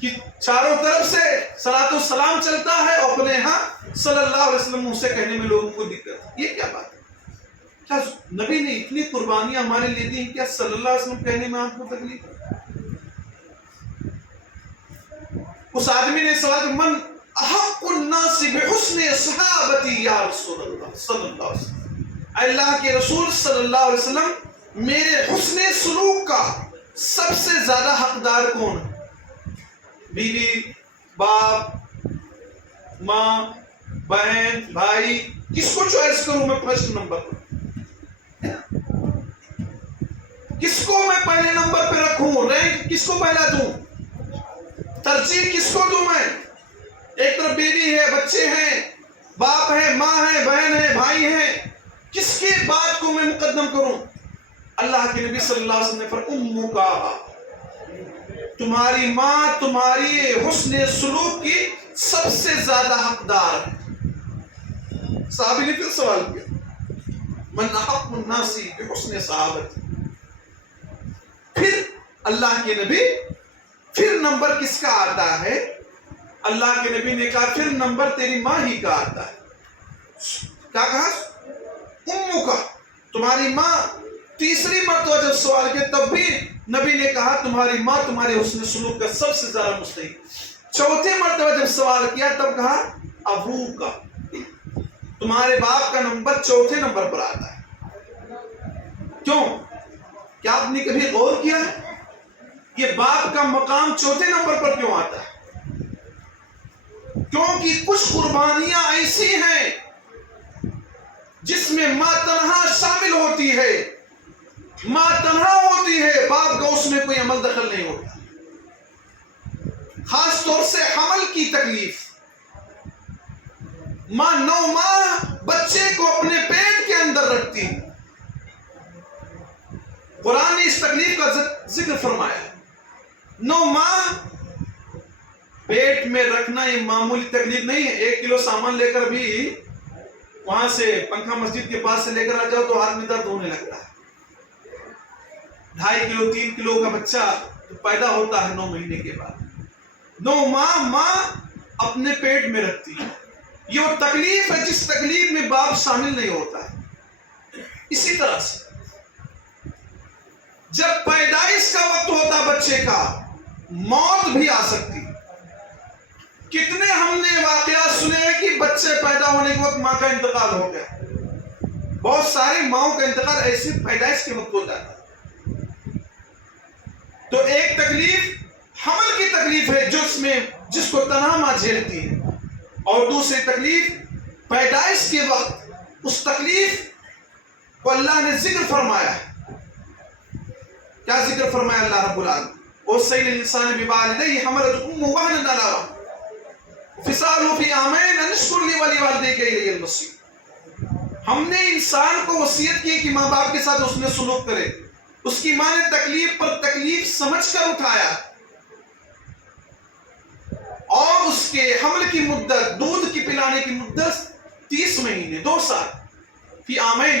کہ چاروں طرف سے صلاۃ و سلام چلتا ہے، اپنے ہاں صلی اللہ علیہ وسلم اسے کہنے میں لوگوں کو دقت ہے۔ یہ کیا بات ہے؟ کیا نبی نے اتنی قربانیاں ہمارے لیے دی ہیں، کیا صلی اللہ علیہ وسلم کہنے میں آپ کو تکلیف ہے؟ اس آدمی نے سوال کہ من احق الناس بحسن صحابتی یا رسول اللہ صلی اللہ علیہ وسلم، اللہ کے رسول صلی اللہ علیہ وسلم میرے حسن سلوک کا سب سے زیادہ حقدار کون ہے؟ بیوی، باپ، ماں، بہن، بھائی، کس کو چوائس کروں میں فرسٹ نمبر پر؟ کس کو میں پہلے نمبر پہ رکھوں؟ رینک کس کو پہلا دوں؟ ترجیح کس کو دوں میں؟ ایک طرف بیوی ہے، بچے ہیں، باپ ہے، ماں ہے، بہن ہے، بھائی ہے، کس کی بات کو میں مقدم کروں؟ اللہ کے نبی صلی اللہ علیہ وسلم نے فرمایا امک کا، تمہاری ماں تمہاری حسن سلوک کی سب سے زیادہ حقدار ہے۔ صحابی نے پھر سوال کیا من احق الناس بحسن صحابتی، پھر اللہ کے نبی پھر نمبر کس کا آتا ہے؟ اللہ کے نبی نے کہا پھر نمبر تیری ماں ہی کا آتا ہے۔ کیا کہا؟ امو کا، تمہاری ماں۔ تیسری مرتبہ جب سوال کیا تب بھی نبی نے کہا تمہاری ماں تمہارے حسن سلوک کا سب سے زیادہ مستحق۔ چوتھی مرتبہ جب سوال کیا تب کہا ابو کا، تمہارے باپ کا نمبر چوتھے نمبر پر آتا ہے۔ کیوں؟ کیا آپ نے کبھی غور کیا ہے یہ باپ کا مقام چوتھے نمبر پر کیوں آتا ہے؟ کیونکہ کچھ قربانیاں ایسی ہیں جس میں ماں تنہا شامل ہوتی ہے، ماں تنہا ہوتی ہے، باپ کا اس میں کوئی عمل دخل نہیں ہوتا۔ خاص طور سے حمل کی تکلیف، ماں 9 ماہ بچے کو اپنے پیٹ کے اندر رکھتی ہے۔ قرآن نے اس تکلیف کا ذکر فرمایا۔ 9 ماہ پیٹ میں رکھنا یہ معمولی تکلیف نہیں ہے۔ 1 کلو سامان لے کر بھی وہاں سے پنکھا مسجد کے پاس سے لے کر آ جاؤ تو ہاتھ میں درد ہونے لگتا ہے۔ 2.5 کلو 3 کلو کا بچہ پیدا ہوتا ہے 9 مہینے کے بعد۔ 9 ماہ ماں اپنے پیٹ میں رکھتی ہے۔ یہ وہ تکلیف ہے جس تکلیف میں باپ شامل نہیں ہوتا ہے۔ اسی طرح سے جب پیدائش کا وقت ہوتا بچے کا، موت بھی آ سکتی۔ کتنے ہم نے واقعات سنے ہیں کہ بچے پیدا ہونے کے وقت ماں کا انتقال ہو گیا۔ بہت ساری ماؤں کا انتقال ایسے پیدائش کے وقت ہو جاتا ہے۔ تو ایک تکلیف حمل کی تکلیف ہے جس کو تنہا ماں جھیلتی ہے، اور دوسری تکلیف پیدائش کے وقت اس تکلیف کو اللہ نے ذکر فرمایا ہے۔ کیا ذکر فرمایا اللہ رب العالمین؟ وَوَصَّيْنَا الْإِنسَانَ بِوَالِدَيْهِ حَمَلَتْهُ أُمُّهُ وَهْنًا عَلَىٰ وَهْنٍ وَفِصَالُهُ فِي عَامَيْنِ أَنِ اشْكُرْ لِي وَلِوَالِدَيْكَ إِلَيَّ الْمَصِيرُ۔ ہم نے انسان کو وصیت کی کہ ماں باپ کے ساتھ اس نے سلوک کرے۔ اس کی ماں نے تکلیف پر تکلیف سمجھ کر اٹھایا، اور اس کے حمل کی مدت، دودھ کی پلانے کی مدت 30 مہینے 2 سال، فی عامین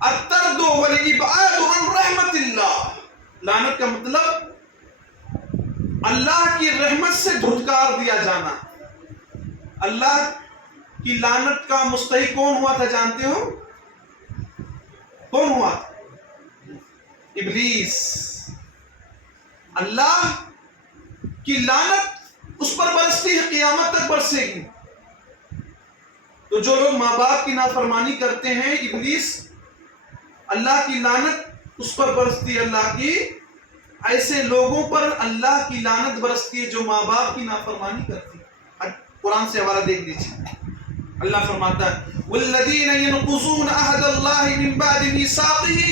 الطرد والابعاد عن رحمت اللہ، لعنت کا مطلب اللہ کی رحمت سے دھتکار دیا جانا۔ اللہ کی لعنت کا مستحق کون ہوا تھا جانتے ہو؟ کون ہوا تھا؟ ابلیس۔ اللہ کی لعنت اس پر برستی ہے، قیامت تک برسے گی۔ تو جو لوگ ماں باپ کی نافرمانی کرتے ہیں، ابلیس، اللہ کی لعنت اس پر برستی ہے، اللہ کی ایسے لوگوں پر اللہ کی لعنت برستی ہے جو ماں باپ کی نافرمانی کرتی ہے۔ قرآن سے حوالہ دیکھ لیجیے، اللہ فرماتا ہے والذین ینقضون عہد اللہ من بعد میثاقہ،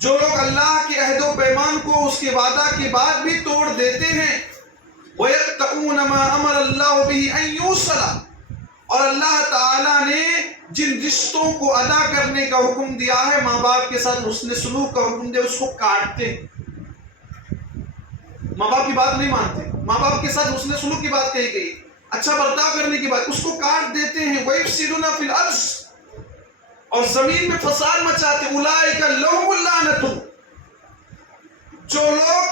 جو لوگ اللہ کے عہد و پیمان کو اس کے وعدہ کے بعد بھی توڑ دیتے ہیں، وَيَقْطَعُونَ مَا أَمَرَ اللَّهُ بِهِ أَن يُوصَلَ، اور اللہ تعالیٰ نے جن رشتوں کو ادا کرنے کا حکم دیا ہے، ماں باپ کے ساتھ حسن سلوک کا حکم دیا، اس کو کاٹتے ہیں۔ ماں باپ کی بات نہیں مانتے، ماں باپ کے ساتھ حسن سلوک کی بات کہی گئی، اچھا برتاؤ کرنے کی بات، اس کو کاٹ دیتے ہیں۔ وَيُفْسِدُونَ فِي الْأَرْضِ، اور زمین میں فساد مچاتے۔ اولئک لہم اللعنۃ، جو لوگ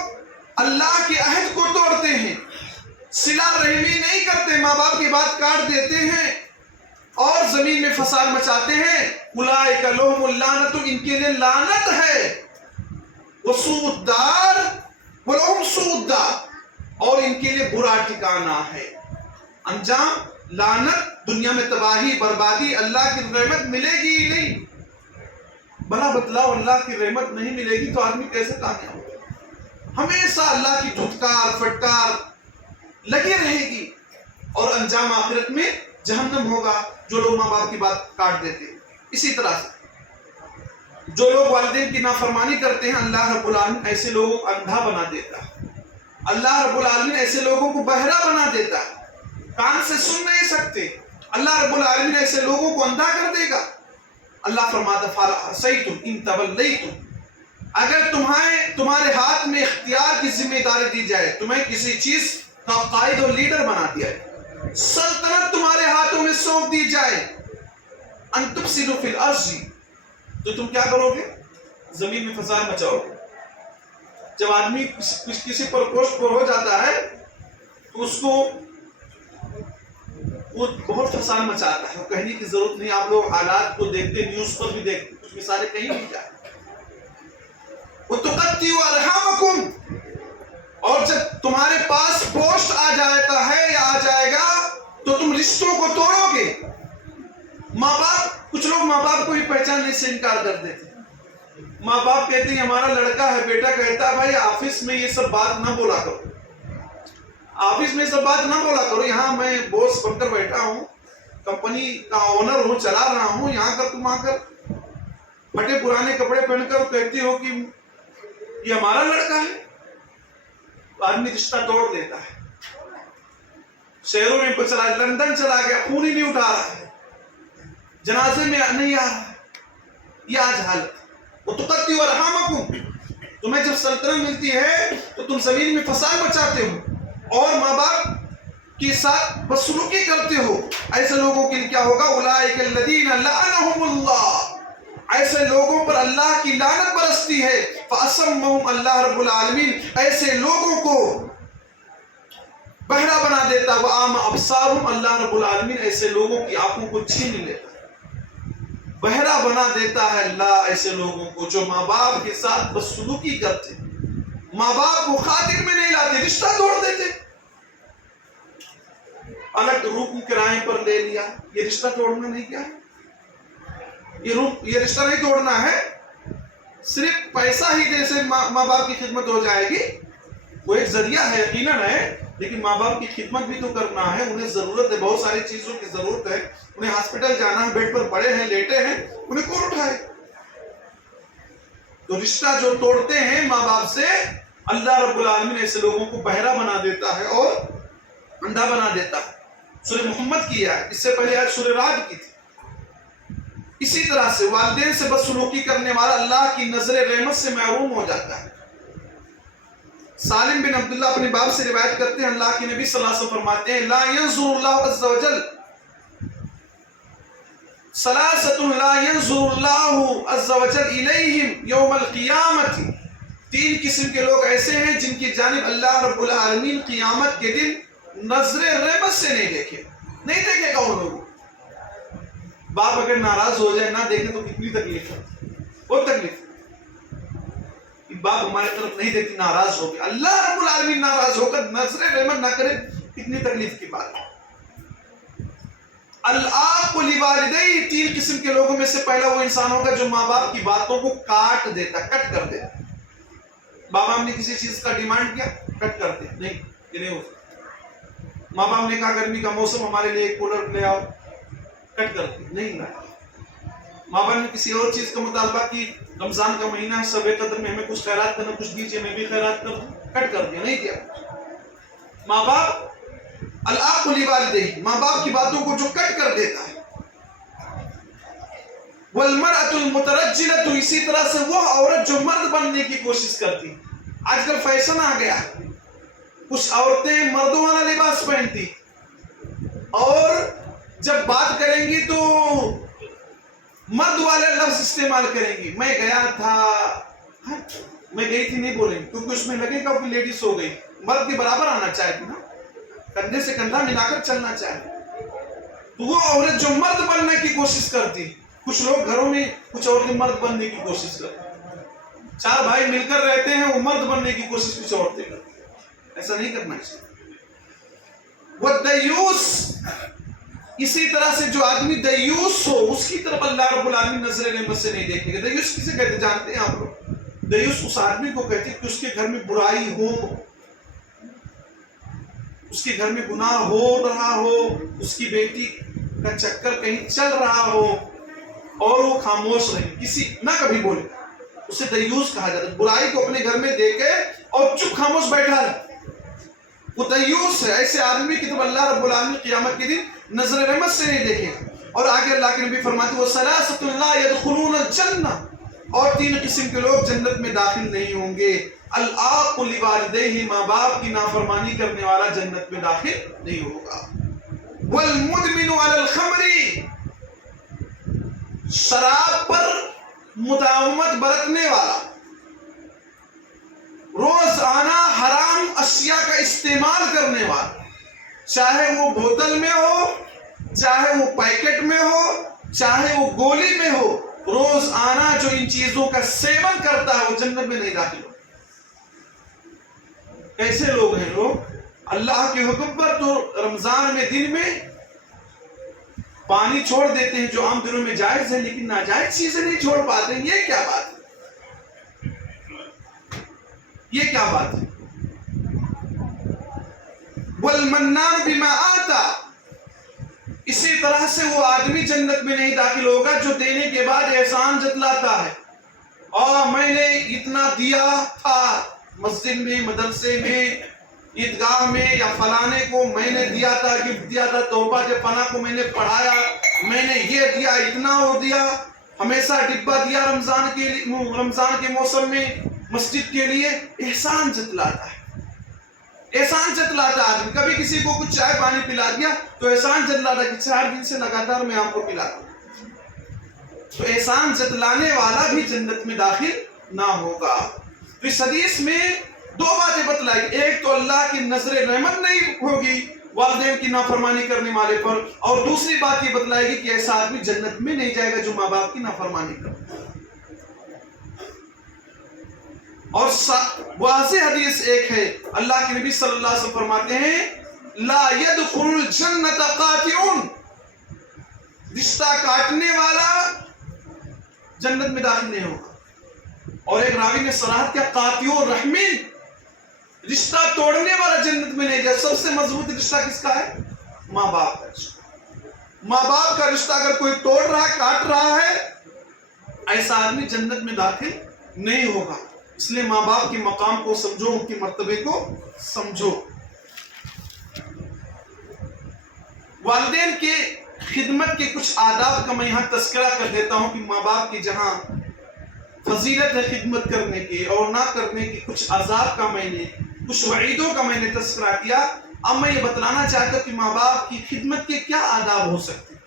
اللہ کے عہد کو توڑتے ہیں، صلہ رحمی نہیں کرتے، ماں باپ کی بات کاٹ دیتے ہیں اور زمین میں فساد مچاتے ہیں، اولئک لہم اللعنۃ، ان کے لیے لعنت ہے، وسوء الدار ولہم سوء الدار، اور ان کے لیے برا ٹھکانہ ہے۔ انجام لعنت، دنیا میں تباہی بربادی، اللہ کی رحمت ملے گی ہی نہیں۔ بنا بتلاؤ اللہ کی رحمت نہیں ملے گی تو آدمی کیسے کامیاب ہوگا؟ ہمیشہ اللہ کی دھتکار پھٹکار لگی رہے گی، اور انجام آخرت میں جہنم ہوگا جو لوگ ماں باپ کی بات کاٹ دیتے ہیں۔ اسی طرح سے جو لوگ والدین کی نافرمانی کرتے ہیں، اللہ رب العالمین ایسے لوگوں کو اندھا بنا دیتا ہے، اللہ رب العالمین ایسے لوگوں کو بہرا بنا دیتا ہے، کان سے سن نہیں سکتے، اللہ رب العالمین ایسے لوگوں کو اندھا کر دے گا۔ اللہ فرماتا فَأَعْصَيْتُمْ إِن تَوَلَّيْتُمْ، اگر تمہارے ہاتھ میں اختیار کی ذمہ داری دی جائے، تمہیں کسی چیز کا قائد اور لیڈر بنا دیا ہے، سلطنت تمہارے ہاتھوں میں سونپ دی جائے، أَن تُفْسِدُوا فِي الْأَرْضِ، تو تم کیا کرو گے؟ زمین میں فساد مچاؤ گے۔ جب آدمی کسی پر پوسٹ پر ہو جاتا ہے تو اس کو وہ بہت فساد مچاتا ہے، وہ کہنے کی ضرورت نہیں، آپ لوگ حالات کو دیکھتے، نیوز پر بھی دیکھتے، کچھ مثالیں کہیں نہیں جائیں۔ وَتُقَطِّعُوا أَرْحَامَكُمْ، اور جب تمہارے پاس پوسٹ آ جاتا ہے یا آ جائے گا تو تم رشتوں کو توڑو گے۔ ماں باپ، کچھ لوگ ماں باپ کو ہی پہچاننے سے انکار کر دیتے ہیں۔ ماں باپ کہتے ہیں ہمارا لڑکا ہے، بیٹا کہتا ہے بھائی آفس میں یہ سب بات نہ بولا کرو، آفس میں سب بات نہ بولا کرو، یہاں میں بوس بن کر بیٹھا ہوں، کمپنی کا اونر ہوں، چلا رہا ہوں، یہاں کر تم آ کر پھٹے پرانے کپڑے پہن کر کہتی ہو کہ یہ ہمارا لڑکا ہے۔ تو آدمی رشتہ توڑ دیتا ہے، شہروں میں چلا، لندن چلا گیا، خون ہی نہیں اٹھا رہا ہے، جنازے میں نہیں آ رہا ہے، یہ آج حالت۔ وَتُقَطِّعُوا أَرْحَامَكُمْ، تمہیں جب سلطنت ملتی ہے تو تم زمین میں فساد مچاتے ہو اور ماں باپ کے ساتھ بدسلوکی کرتے ہو، ایسے لوگوں کے لیے کیا ہوگا؟ اولئک الذین لعنہم اللہ، ایسے لوگوں پر اللہ کی لعنت برستی ہے۔ فَأَصَمَّهُمْ، اللہ رب العالمین ایسے لوگوں کو بہرا بنا دیتا۔ وَأَعْمَى أَبْصَارَهُمْ، اللہ رب العالمین ایسے لوگوں کی آنکھوں کو چھین لیتا، بہرا بنا دیتا ہے اللہ ایسے لوگوں کو جو ماں باپ کے ساتھ بدسلوکی کرتے، ماں باپ کو خاطر میں نہیں لاتے، رشتہ توڑ دیتے۔ الگ روم کرائے پر لے لیا، یہ رشتہ توڑنا نہیں، کیا یہ رشتہ نہیں توڑنا ہے، صرف پیسہ ہی جیسے ماں باپ کی خدمت ہو جائے گی، وہ ایک ذریعہ ہے یقیناً ہے، لیکن ماں باپ کی خدمت بھی تو کرنا ہے، انہیں ضرورت ہے، بہت ساری چیزوں کی ضرورت ہے، انہیں ہاسپٹل جانا ہے، بیڈ پر پڑے ہیں، لیٹے ہیں، انہیں کون اٹھائے؟ تو رشتہ جو توڑتے ہیں ماں باپ سے، اللہ رب العالمین ایسے لوگوں کو بہرا بنا دیتا ہے اور اندھا بنا دیتا ہے۔ سورہ محمد کی ہے، اس سے پہلے آج سورہ رعد کی تھی۔ اسی طرح سے والدین سے بدسلوکی کرنے والا اللہ کی نظر رحمت سے محروم ہو جاتا ہے۔ سالم بن عبداللہ اپنے باپ سے روایت کرتے ہیں، اللہ کے نبی صلی اللہ علیہ وسلم فرماتے ہیں لا ينظر اللہ عز وجل، ثلاثۃ لا ينظر اللہ عز وجل الیہم یوم القیامۃ، 3 قسم کے لوگ ایسے ہیں جن کی جانب اللہ رب العالمین قیامت کے دن نظر رحمت سے نہیں دیکھے گا ان لوگوں. باپ اگر ناراض ہو جائے، نہ دیکھے تو کتنی تکلیف ہے، بہت تکلیف. باپ ہمارے طرف نہیں دیکھتی، ناراض ہو گئے، اللہ رب العالمین ناراض ہو کر نظر رحمت نہ کرے، کتنی تکلیف کی بات ہے. العاق لوالدیہ، 3 قسم کے لوگوں میں سے پہلا وہ انسان ہوگا جو ماں باپ کی باتوں کو کٹ کر دیتا. بابا ہم نے کسی چیز کا ڈیمانڈ کیا، کٹ کر دے، نہیں یہ نہیں ہو سکتا. ماں باپ نے کہا گرمی کا موسم ہمارے لیے کولر لے آؤ، کٹ کر دے، نہیں لایا. ماں باپ نے کسی اور چیز کا مطالبہ کی، رمضان کا مہینہ ہے، سب قدر میں ہمیں کچھ خیرات کرنا، کچھ دیجیے، میں بھی خیرات کر دوں، کٹ کر دیا، نہیں دیا. ماں باپ العاق لوالدیہ، ماں باپ کی باتوں کو جو کٹ کر دیتا ہے. والمرأة المترجلة، اسی طرح سے وہ عورت جو مرد بننے کی کوشش کرتی. آج کل فیشن آ گیا، کچھ عورتیں مردوں والا لباس پہنتی اور جب بات کریں گی تو مرد والے لفظ استعمال کریں گی. میں گیا تھا، میں گئی تھی نہیں بولیں گی، کیونکہ اس میں لگے گا کہ لیڈیز ہو گئی. مرد کے برابر آنا چاہتی نا، کندھے سے کندھا ملا کر چلنا چاہے. تو وہ عورت جو مرد بننے کی کوشش کرتی، کچھ لوگ گھروں میں کچھ عورتیں مرد بننے کی کوشش کرتی، 4 بھائی مل کر رہتے ہیں، وہ مرد بننے کی کوشش کچھ عورتیں کرتی. ایسا نہیں کرنا چاہیے. والدیوس، اسی طرح سے جو آدمی دیوس ہو، اس کی طرف اللہ رب العالمین نظر رحمت سے نہیں دیکھے گا. دیوس کسے کہتے جانتے ہیں آپ لوگ؟ دیوس اس آدمی کو کہتے ہیں کہ اس کے گھر میں برائی ہو، اس کے گھر میں گناہ ہو رہا ہو، اس کی بیٹی کا چکر کہیں چل رہا ہو اور وہ خاموش رہے، کسی نہ کبھی بولے، اسے دیوس کہا جاتا ہے. برائی کو اپنے گھر میں دیکھے اور چپ خاموش بیٹھا رہے، وہ دیوس ہے. ایسے آدمی کی طرف اللہ رب العالمین قیامت کے دن نظر رحمت سے نہیں دیکھے. اور آگے اللہ کے نبی فرماتے وہ ثلاثۃ لا يدخلون الجنہ، اور 3 قسم کے لوگ جنت میں داخل نہیں ہوں گے. العاق لوالدیہ، ماں باپ کی نافرمانی کرنے والا جنت میں داخل نہیں ہوگا. والمدمن علی الخمر، شراب پر مداومت برتنے والا، روزانہ حرام اشیاء کا استعمال کرنے والا، چاہے وہ بوتل میں ہو، چاہے وہ پیکٹ میں ہو، چاہے وہ گولی میں ہو، روزانہ جو ان چیزوں کا سیون کرتا ہے وہ جنت میں نہیں داخل ہو. کیسے لوگ ہیں لوگ؟ اللہ کے حکم پر تو رمضان میں دن میں پانی چھوڑ دیتے ہیں جو عام دنوں میں جائز ہے، لیکن ناجائز چیزیں نہیں چھوڑ پاتے. یہ کیا بات ہے؟ یہ کیا بات ہے؟ والمنان بما آتا، اسی طرح سے وہ آدمی جنت میں نہیں داخل ہوگا جو دینے کے بعد احسان جتلاتا ہے. اور میں نے اتنا دیا تھا، مسجد میں، مدرسے میں، عیدگاہ میں، یا فلانے کو میں نے دیا تھا، گفٹ دیا تھا، توبہ کے فلاں کو میں نے پڑھایا، میں نے یہ دیا، اتنا وہ دیا، ہمیشہ ڈبہ دیا رمضان کے موسم میں مسجد کے لیے. احسان جتلاتا ہے، احسان جتلاتا آدمی. کبھی کسی کو کچھ چائے پانی پلا دیا تو احسان جتلاتا کہ 4 دن سے لگاتار میں آپ کو پلاتا ہوں. تو احسان جتلانے والا بھی جنت میں داخل نہ ہوگا. تو اس حدیث میں 2 باتیں بتلائی. ایک تو اللہ کی نظر رحمت نہیں ہوگی والدین کی نافرمانی کرنے والے پر، اور دوسری بات یہ بتلائے گی کہ ایسا آدمی جنت میں نہیں جائے گا جو ماں باپ کی نافرمانی کرے. اور واضح حدیث ایک ہے، اللہ کے نبی صلی اللہ علیہ وسلم فرماتے ہیں لا يدخل الجنت قاطع، رشتہ کاٹنے والا جنت میں داخل نہیں ہوگا. اور ایک راوی نے صراحت کیا، قاطع الرحم، رشتہ توڑنے والا جنت میں نہیں جائے. سب سے مضبوط رشتہ کس کا ہے؟ ماں باپ کا رشتہ. ماں باپ کا رشتہ اگر کوئی توڑ رہا ہے، کاٹ رہا ہے، ایسا آدمی جنت میں داخل نہیں ہوگا. اس لیے ماں باپ کے مقام کو سمجھو، ان کے مرتبے کو سمجھو. والدین کے خدمت کے کچھ آداب کا میں یہاں تذکرہ کر دیتا ہوں کہ ماں باپ کی جہاں فضیلت ہے خدمت کرنے کے اور نہ کرنے کی، کچھ عذاب کا میں نے، کچھ وعیدوں کا میں نے تذکرہ کیا. اب میں یہ بتلانا چاہتا ہوں کہ ماں باپ کی خدمت کے کیا آداب ہو سکتے ہیں.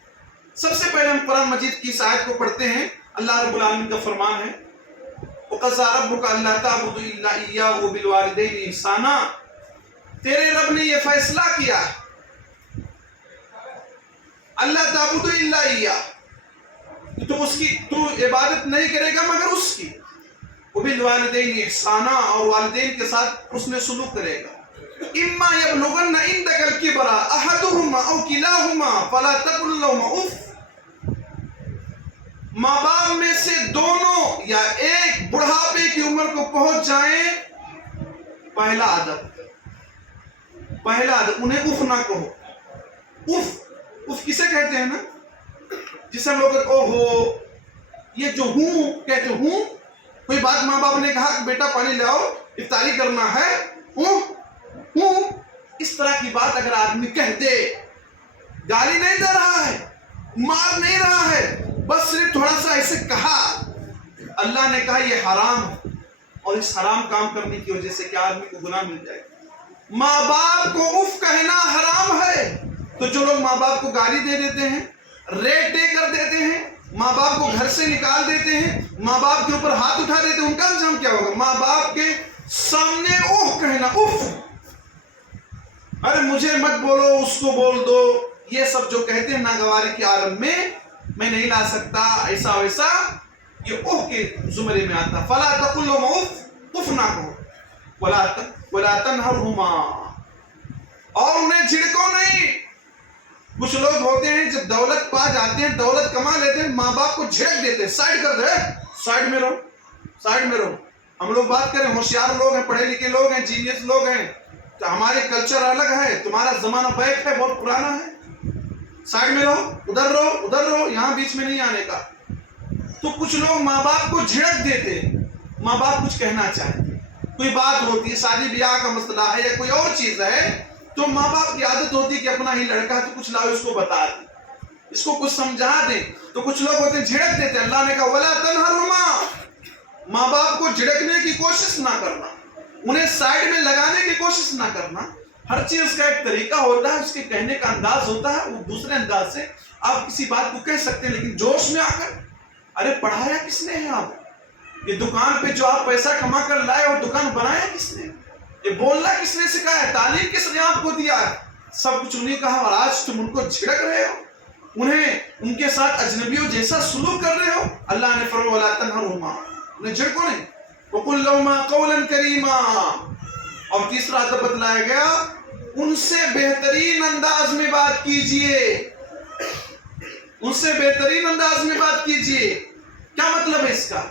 سب سے پہلے ہم قرآن مجید کی اس آیت کو پڑھتے ہیں. اللہ رب العالمین کا فرمان ہے وَقَضَىٰ رَبُّكَ أَلَّا تَعْبُدُوا إِلَّا إِيَّاهُ وَبِالْوَالِدَيْنِ إِحْسَانًا. تیرے رب نے یہ فیصلہ کیا ہے اللہ تعبدوا الا إِيَّاهُ، تو عبادت نہیں کرے گا مگر اس کی. وَبِالْوَالِدَيْنِ إِحْسَانًا، اور والدین کے ساتھ حسن سلوک کرے گا. إِمَّا يَبْلُغَنَّ عِندَكَ الْكِبَرَ أَحَدُهُمَا أَوْ كِلَاهُمَا فَلَا تَقُل لَّهُمَا أُفٍّ. ماں باپ میں سے دونوں یا ایک بڑھاپے کی عمر کو پہنچ جائیں، پہلا ادب انہیں اف نہ کہو. اف کسے کہتے ہیں نا، جسے ہم لوگ او ہو، یہ جو ہوں کہتے ہوں. کوئی بات ماں باپ نے کہا کہ بیٹا پانی لے آؤ افطاری کرنا ہے، ہوں اس طرح کی بات اگر آدمی کہہ دے، گالی نہیں دے رہا ہے، مار نہیں رہا ہے، بس صرف تھوڑا سا ایسے کہا، اللہ نے کہا یہ حرام ہے، اور اس حرام کام کرنے کی وجہ سے کیا آدمی کو گناہ مل جائے. ماں باپ کو اف کہنا حرام ہے. تو جو لوگ ماں باپ کو گالی دے دیتے ہیں، ریٹ دے کر دیتے ہیں، ماں باپ کو گھر سے نکال دیتے ہیں، ماں باپ کے اوپر ہاتھ اٹھا دیتے ہیں، ان کا انجام کیا ہوگا؟ ماں باپ کے سامنے اوہ کہنا، اف، ارے مجھے مت بولو، اس کو بول دو، یہ سب جو کہتے ہیں ناگواری کے عالم میں میں نہیں لا سکتا ایسا ویسا، یہ اوہ کے زمرے میں آتا. فلا تقل لهما اف، اف نہ کہو. ولا تنہرهما، اور انہیں جھڑکو نہیں. کچھ لوگ ہوتے ہیں جب دولت پا جاتے ہیں، دولت کما لیتے ہیں، ماں باپ کو جھڑک دیتے ہیں، سائڈ کر دے، سائڈ میں رہو. ہم لوگ بات کریں، ہوشیار لوگ ہیں، پڑھے لکھے لوگ ہیں، جینیس لوگ ہیں، تو ہمارے کلچر الگ ہے، تمہارا زمانہ بیک ہے، بہت پرانا ہے، سائڈ میں رہو، ادھر رہو، یہاں بیچ میں نہیں آنے کا. تو کچھ لوگ ماں باپ کو جھڑک دیتے، ماں باپ کچھ کہنا چاہتے، کوئی بات ہوتی ہے، شادی بیاہ کا مسئلہ ہے یا کوئی اور چیز ہے، تو ماں باپ کی عادت ہوتی ہے کہ اپنا ہی لڑکا ہے تو کچھ لاؤ اس کو بتا دیں، اس کو کچھ سمجھا دیں. تو کچھ لوگ ہوتے ہیں جھڑک دیتے. اللہ نے کہا ولا تنہرهما، ماں باپ کو جھڑکنے کی کوشش نہ کرنا، انہیں سائڈ میں لگانے کی کوشش نہ کرنا. ہر چیز کا ایک طریقہ ہوتا ہے، اس کے کہنے کا انداز ہوتا ہے. وہ دوسرے انداز سے آپ کسی بات کو کہہ سکتے ہیں، لیکن جوش میں آ کر، ارے پڑھایا کس نے ہے آپ؟ یہ دکان پہ جو آپ پیسہ کما کر لائے اور دکان بنایا کس نے؟ یہ بولنا کس نے سکھایا؟ تعلیم کس نے آپ کو دیا ہے؟ سب کچھ انہیں کہا، اور آج تم ان کو جھڑک رہے ہو، ان کے ساتھ اجنبیوں جیسا سلوک کر رہے ہو. اللہ نے فرمایا ولا تنہرهما، انہیں جھڑکو نہیں. وقل لهما قولا کریما، اور تیسرا ادب بتلایا گیا، ان سے بہترین انداز میں بات کیجئے. کیا مطلب ہے اس کا؟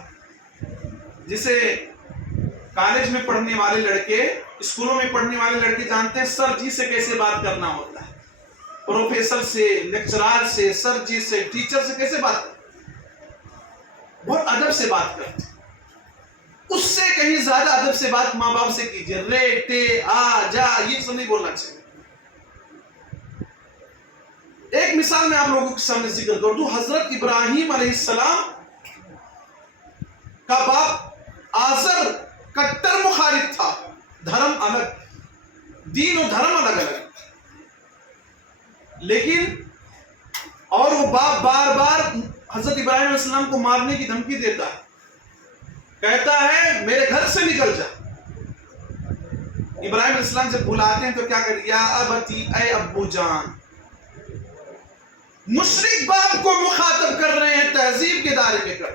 جسے کالج میں پڑھنے والے لڑکے، اسکولوں میں پڑھنے والے لڑکے جانتے ہیں سر جی سے کیسے بات کرنا ہوتا ہے، پروفیسر سے، لیکچرار سے، سر جی سے، ٹیچر سے کیسے بات کرتے، بہت ادب سے بات کرتے. اس سے کہیں زیادہ ادب سے بات ماں باپ سے کیجیے. رے ٹے آ جا یہ سب نہیں بولنا چاہیے. ایک مثال میں آپ لوگوں کے سامنے ذکر کر دوں. حضرت ابراہیم علیہ السلام کا باپ آزر کٹر مخالف تھا، دھرم الگ، دین و دھرم الگ، لیکن اور وہ باپ بار بار حضرت ابراہیم علیہ السلام کو مارنے کی دھمکی دیتا ہے، کہتا ہے میرے گھر سے نکل جا. ابراہیم علیہ السلام جب بلاتے ہیں تو کیا کر، یا ابتی، اے ابو جان. مشرک باپ کو مخاطب کر رہے ہیں، تہذیب کے دائرے میں کر.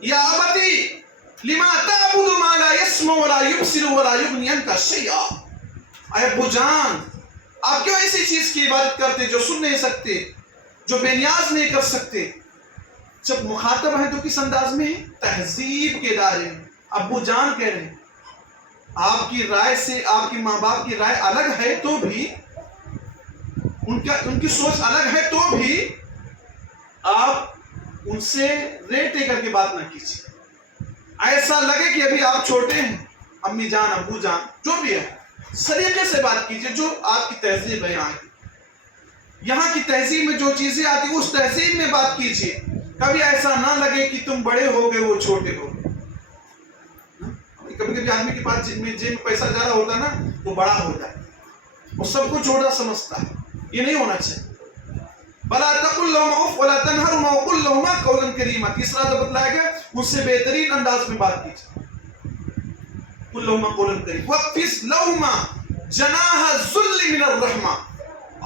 یا ابتی لما تعبد ما لا يسمع ولا يبصر ولا يغني عنك شيئا. اے ابو جان، آپ کیوں ایسی چیز کی عبادت کرتے جو سن نہیں سکتے، جو بے نیاز نہیں کر سکتے؟ جب مخاطب ہیں تو کس انداز میں ہے؟ تہذیب کے دائرے میں. ابو جان کہہ رہے ہیں. آپ کی رائے سے، آپ کی ماں باپ کی رائے الگ ہے تو بھی، ان کی سوچ الگ ہے تو بھی آپ ان سے ریٹ دے کر کے بات نہ کیجیے. ایسا لگے کہ ابھی آپ چھوٹے ہیں، امی جان، ابو جان، جو بھی ہے، سلیقے سے بات کیجیے. جو آپ کی تہذیب ہے یہاں کی تہذیب میں جو چیزیں آتی ہیں اس تہذیب میں بات کیجیے. کبھی ایسا نہ لگے کہ تم بڑے ہو گئے وہ چھوٹے ہو گئے. کبھی آدمی کے پاس جیب میں پیسہ زیادہ ہوتا ہے نا، وہ بڑا ہو جاتا ہے، وہ سب کو چھوٹا سمجھتا ہے. یہ نہیں ہونا چاہیے. بلا تقل لهما اف ولا تنهرهما وقل لهما قولا کریما. تیسرا تو بتلایا گیا اس سے بہترین انداز میں بات کیجیے. قل لهما قولا کریما واخفض لهما جناح الذل من الرحمہ،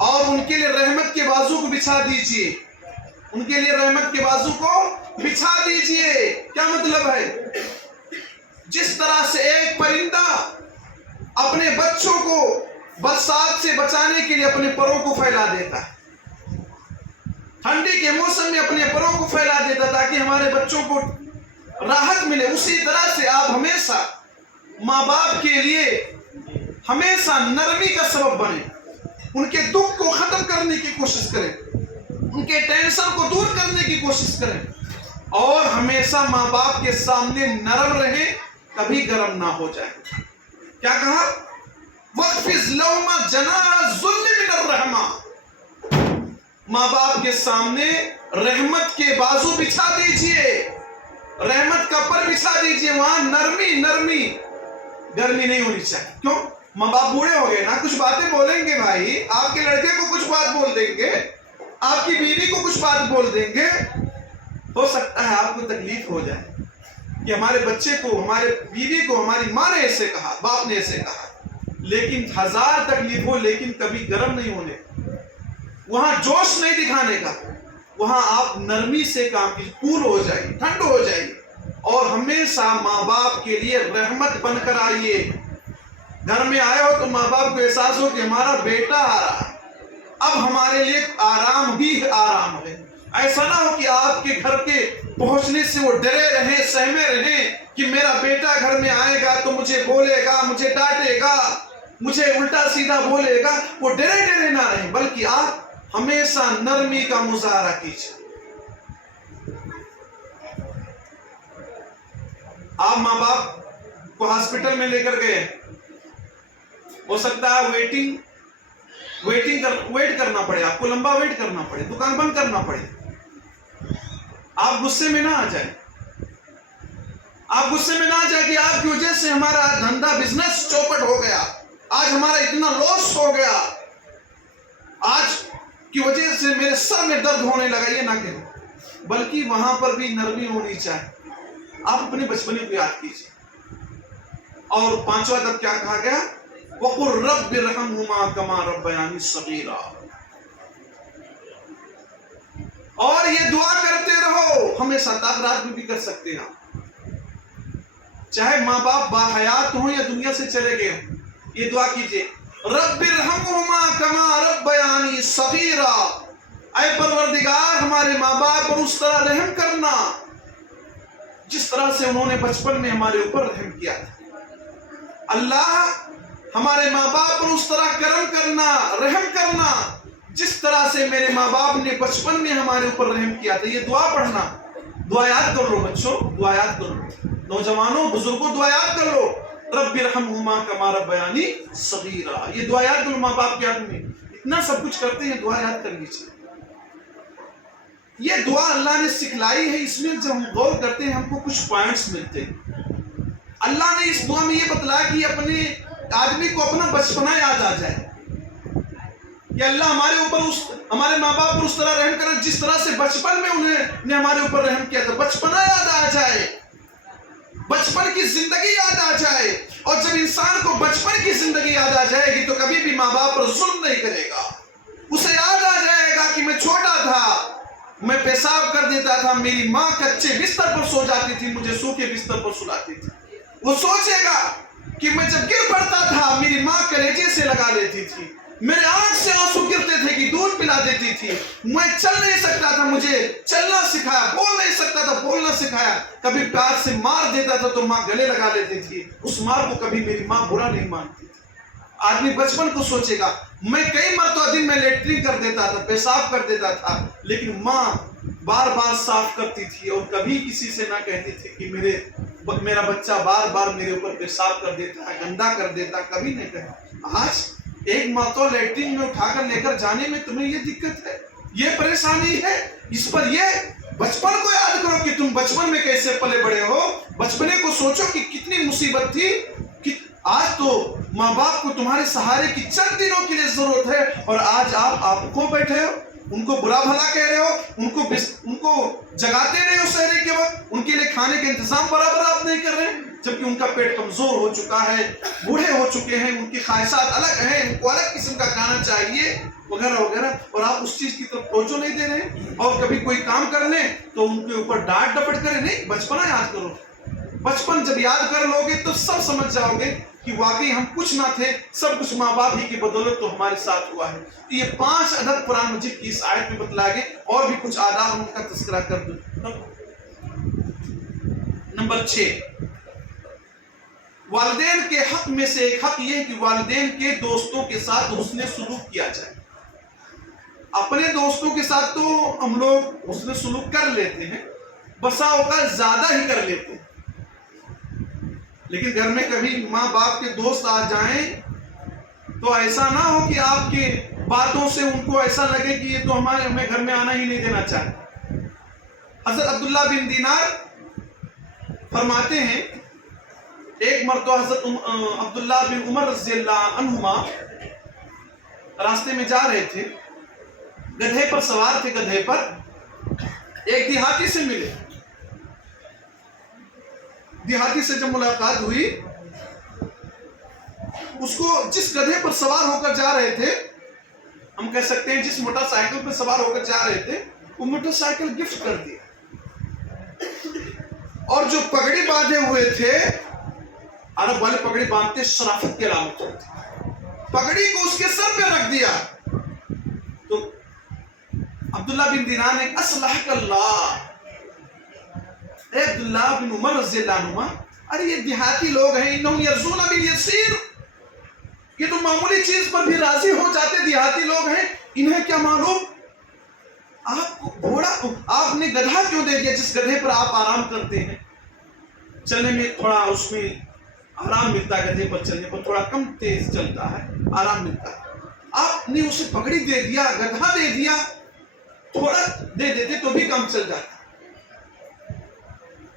اور ان کے لیے رحمت کے بازو کو بچھا دیجیے. ان کے لیے رحمت کے بازو کو بچھا دیجیے. کیا مطلب ہے؟ جس طرح سے ایک پرندہ اپنے بچوں کو برسات سے بچانے کے لیے اپنے پروں کو پھیلا دیتا ہے، ٹھنڈی کے موسم میں اپنے پروں کو پھیلا دیتا تاکہ ہمارے بچوں کو راحت ملے، اسی طرح سے آپ ہمیشہ ماں باپ کے لیے ہمیشہ نرمی کا سبب بنے. ان کے دکھ کو ختم کرنے کی کوشش کریں، ان کے ٹینشن کو دور کرنے کی کوشش کریں، اور ہمیشہ ماں باپ کے سامنے نرم رہیں، کبھی گرم نہ ہو جائے. کیا کہا؟ وَاخْفِضْ لَهُمَا جَنَاحَ الذُّلِّ مِنَ الرَّحْمَةِ، ماں باپ کے سامنے رحمت کے بازو بچھا دیجئے، رحمت کا پر بچھا دیجئے. وہاں نرمی گرمی نہیں ہونی چاہیے. کیوں؟ ماں باپ بوڑھے ہو گئے نا، کچھ باتیں بولیں گے بھائی. آپ کے لڑکے کو کچھ بات بول دیں گے، آپ کی بیوی کو کچھ بات بول دیں گے. ہو سکتا ہے آپ کو تکلیف ہو جائے کہ ہمارے بچے کو، ہمارے بیوی کو ہماری ماں نے ایسے کہا، باپ نے ایسے کہا. لیکن ہزار تکلیف ہو لیکن کبھی گرم نہیں ہونے، وہاں جوش نہیں دکھانے کا. وہاں آپ نرمی سے کام کیجیے، کول ہو جائیے، ٹھنڈ ہو جائیے، اور ہمیشہ ماں باپ کے لیے رحمت بن کر آئیے. گھر میں آئے ہو تو ماں باپ کو احساس ہو کہ ہمارا بیٹا آ رہا ہے، اب ہمارے لیے آرام ہی آرام ہے. ایسا نہ ہو کہ آپ کے گھر کے پہنچنے سے وہ ڈرے رہیں، سہمے رہیں کہ میرا بیٹا گھر میں آئے گا تو مجھے بولے گا، مجھے ڈانٹے گا، مجھے الٹا سیدھا بولے گا. وہ ڈرے نہ رہیں، بلکہ آپ ہمیشہ نرمی کا مظاہرہ کیجیے. آپ ماں باپ کو ہاسپٹل میں لے کر گئے، ہو سکتا ہے ویٹ کرنا پڑے، آپ کو لمبا ویٹ کرنا پڑے، دکان بند کرنا پڑے. آپ غصے میں نہ آ جائیں، آپ غصے میں نہ آ جائیں کہ آپ کی وجہ سے ہمارا دھندا بزنس چوپٹ ہو گیا، آج ہمارا اتنا لاس ہو گیا، آج کی وجہ سے میرے سر میں درد ہونے لگا. یہ نہ کہیں، بلکہ وہاں پر بھی نرمی ہونی چاہیے. آپ اپنے بچپنے کو یاد کیجیے. اور پانچواں ادب کیا کہا گیا؟ وَقُلْ رَبِّ ارْحَمْهُمَا كَمَا رَبَّيَانِي صَغِيرًا. اور یہ دعا کرتے رہو، ہمیشہ تاخرات میں بھی کر سکتے ہیں، چاہے ماں باپ باحیات ہوں یا دنیا سے چلے گئے ہوں. یہ دعا کیجئے، رب ارحمہما کما ربیانی صغیرا. اے پروردگار، ہمارے ماں باپ پر اس طرح رحم کرنا جس طرح سے انہوں نے بچپن میں ہمارے اوپر رحم کیا تھا. اللہ، ہمارے ماں باپ پر اس طرح کرم کرنا، رحم کرنا جس طرح سے میرے ماں باپ نے بچپن میں ہمارے اوپر رحم کیا تھا. یہ دعا پڑھنا، دعا یاد کر لو بچوں، دعا یاد کر لو، نوجوانوں بزرگوں دعا یاد کر لو. رب ارحمہما کما ربیانی صغیرا. یہ دعا یاد کر لو ماں باپ کے حق میں. اتنا سب کچھ کرتے ہیں، دعا یاد کر لیجیے. یہ دعا اللہ نے سکھلائی ہے. اس میں جب ہم غور کرتے ہیں ہم کو کچھ پوائنٹس ملتے ہیں. اللہ نے اس دعا میں یہ بتلایا کہ اپنے آدمی کو اپنا بچپنا یاد آ جائے کہ اللہ ہمارے ماں باپ پر اس طرح رحم کرے جس طرح سے بچپن میں انہیں نے ہمارے اوپر رحم کیا تھا. بچپنا یاد آ جائے، بچپن کی زندگی یاد آ جائے. اور جب انسان کو بچپن کی زندگی یاد آ جائے گی تو کبھی بھی ماں باپ پر ظلم نہیں کرے گا. اسے یاد آ جائے گا کہ میں چھوٹا تھا، میں پیشاب کر دیتا تھا، میری ماں کچے بستر پر سو جاتی تھی، مجھے سوکھے بستر پر سلاتی تھی. وہ سوچے گا کہ میں جب گر پڑتا تھا میری ماں کلیجے سے لگا لیتی تھی، میرے آنکھ سے آنسو گرتے تھے کہ دودھ پلا دیتی تھی. میں چل نہیں سکتا تھا، مجھے چلنا سکھایا. بول نہیں سکتا تھا، بولنا سکھایا. کبھی پیار سے مار دیتا تھا تو ماں گلے لگا لیتی تھی. اس مار کو کبھی میری ماں برا نہیں مانتی تھی. آدمی بچپن کو سوچے گا. میں کئی مرتبہ دن میں لیٹرین کر دیتا تھا، پیشاب کر دیتا تھا، لیکن ماں بار بار صاف کرتی تھی اور کبھی کسی سے نہ کہتی تھی کہ میرا بچہ بار بار میرے اوپر پیشاب کر دیتا ہے، گندا کر دیتا، کبھی نہیں کہا. آج ایک مرتبہ لیٹرین میں اٹھا کر لے کر جانے میں تمہیں یہ دقت ہے، یہ پریشانی ہے. اس پر یہ بچپن کو یاد کرو کہ تم بچپن میں کیسے پلے بڑے ہو. بچپنے کو سوچو کہ کتنی مصیبت تھی. آج تو ماں باپ کو تمہارے سہارے کی چند دنوں کے لیے ضرورت ہے اور آج آپ کھو بیٹھے ہو. ان کو برا بھلا کہہ رہے ہو، ان کو جگاتے رہے ہو سحری کے وقت، ان کے لیے کھانے کا انتظام برابر آپ نہیں کر رہے، جبکہ ان کا پیٹ کمزور ہو چکا ہے، بوڑھے ہو چکے ہیں، ان کی خواہشات الگ ہیں، ان کو الگ قسم کا کھانا چاہیے وغیرہ وغیرہ، اور آپ اس چیز کی طرف توجہ نہیں دے رہے. اور کبھی کوئی کام کر لیں تو ان کے اوپر ڈانٹ ڈپٹ کریں. نہیں، بچپنا یاد کرو. بچپن جب یاد کر لو گے تو سب سمجھ جاؤ گے کہ واقعی ہم کچھ نہ تھے، سب کچھ ماں باپ ہی کی بدولت تو ہمارے ساتھ ہوا ہے. یہ 5 ادب قرآن مجید کی اس آیت میں بتلائے گئے، اور بھی کچھ آداب ان کا تذکرہ کر دوں. نمبر 6، والدین کے حق میں سے ایک حق یہ ہے کہ والدین کے دوستوں کے ساتھ حسن سلوک کیا جائے. اپنے دوستوں کے ساتھ تو ہم لوگ حسن سلوک کر لیتے ہیں، بسا اوقات زیادہ ہی کر لیتے ہیں، لیکن گھر میں کبھی ماں باپ کے دوست آ جائیں تو ایسا نہ ہو کہ آپ کے باتوں سے ان کو ایسا لگے کہ یہ تو ہمیں گھر میں آنا ہی نہیں دینا چاہتے. حضرت عبداللہ بن دینار فرماتے ہیں، ایک مرتبہ حضرت عبداللہ بن عمر رضی اللہ عنہما راستے میں جا رہے تھے، گدھے پر سوار تھے. گدھے پر ایک دیہاتی سے ملے. دیہاتی سے جب ملاقات ہوئی، اس کو جس گدھے پر سوار ہو کر جا رہے تھے، ہم کہہ سکتے ہیں جس موٹر سائیکل پر سوار ہو کر جا رہے تھے، وہ موٹر سائیکل گفٹ کر دیا. اور جو پگڑی باندھے ہوئے تھے، عرب والے پگڑی باندھتے شرافت کی علامت ہوتی، پگڑی کو اس کے سر پہ رکھ دیا. تو عبداللہ بن دینار نے اصلحک اللہ، اے عبداللہ بن عمر رضی اللہ عنہما، ارے یہ دیہاتی لوگ ہیں، انہم یرضون بالیسیر، یہ تو معمولی چیز پر بھی راضی ہو جاتے دیہاتی لوگ ہیں، انہیں کیا معلوم آپ کو گھوڑا، آپ نے گدھا کیوں دے دیا جس گدھے پر آپ آرام کرتے ہیں. چلنے میں تھوڑا اس میں آرام ملتا ہے، گدھے پر چلنے پر تھوڑا کم تیز چلتا ہے، آرام ملتا ہے. آپ نے اسے پگڑی دے دیا، گدھا دے دیا، تھوڑا دے دیتے تو بھی کم چل جاتا.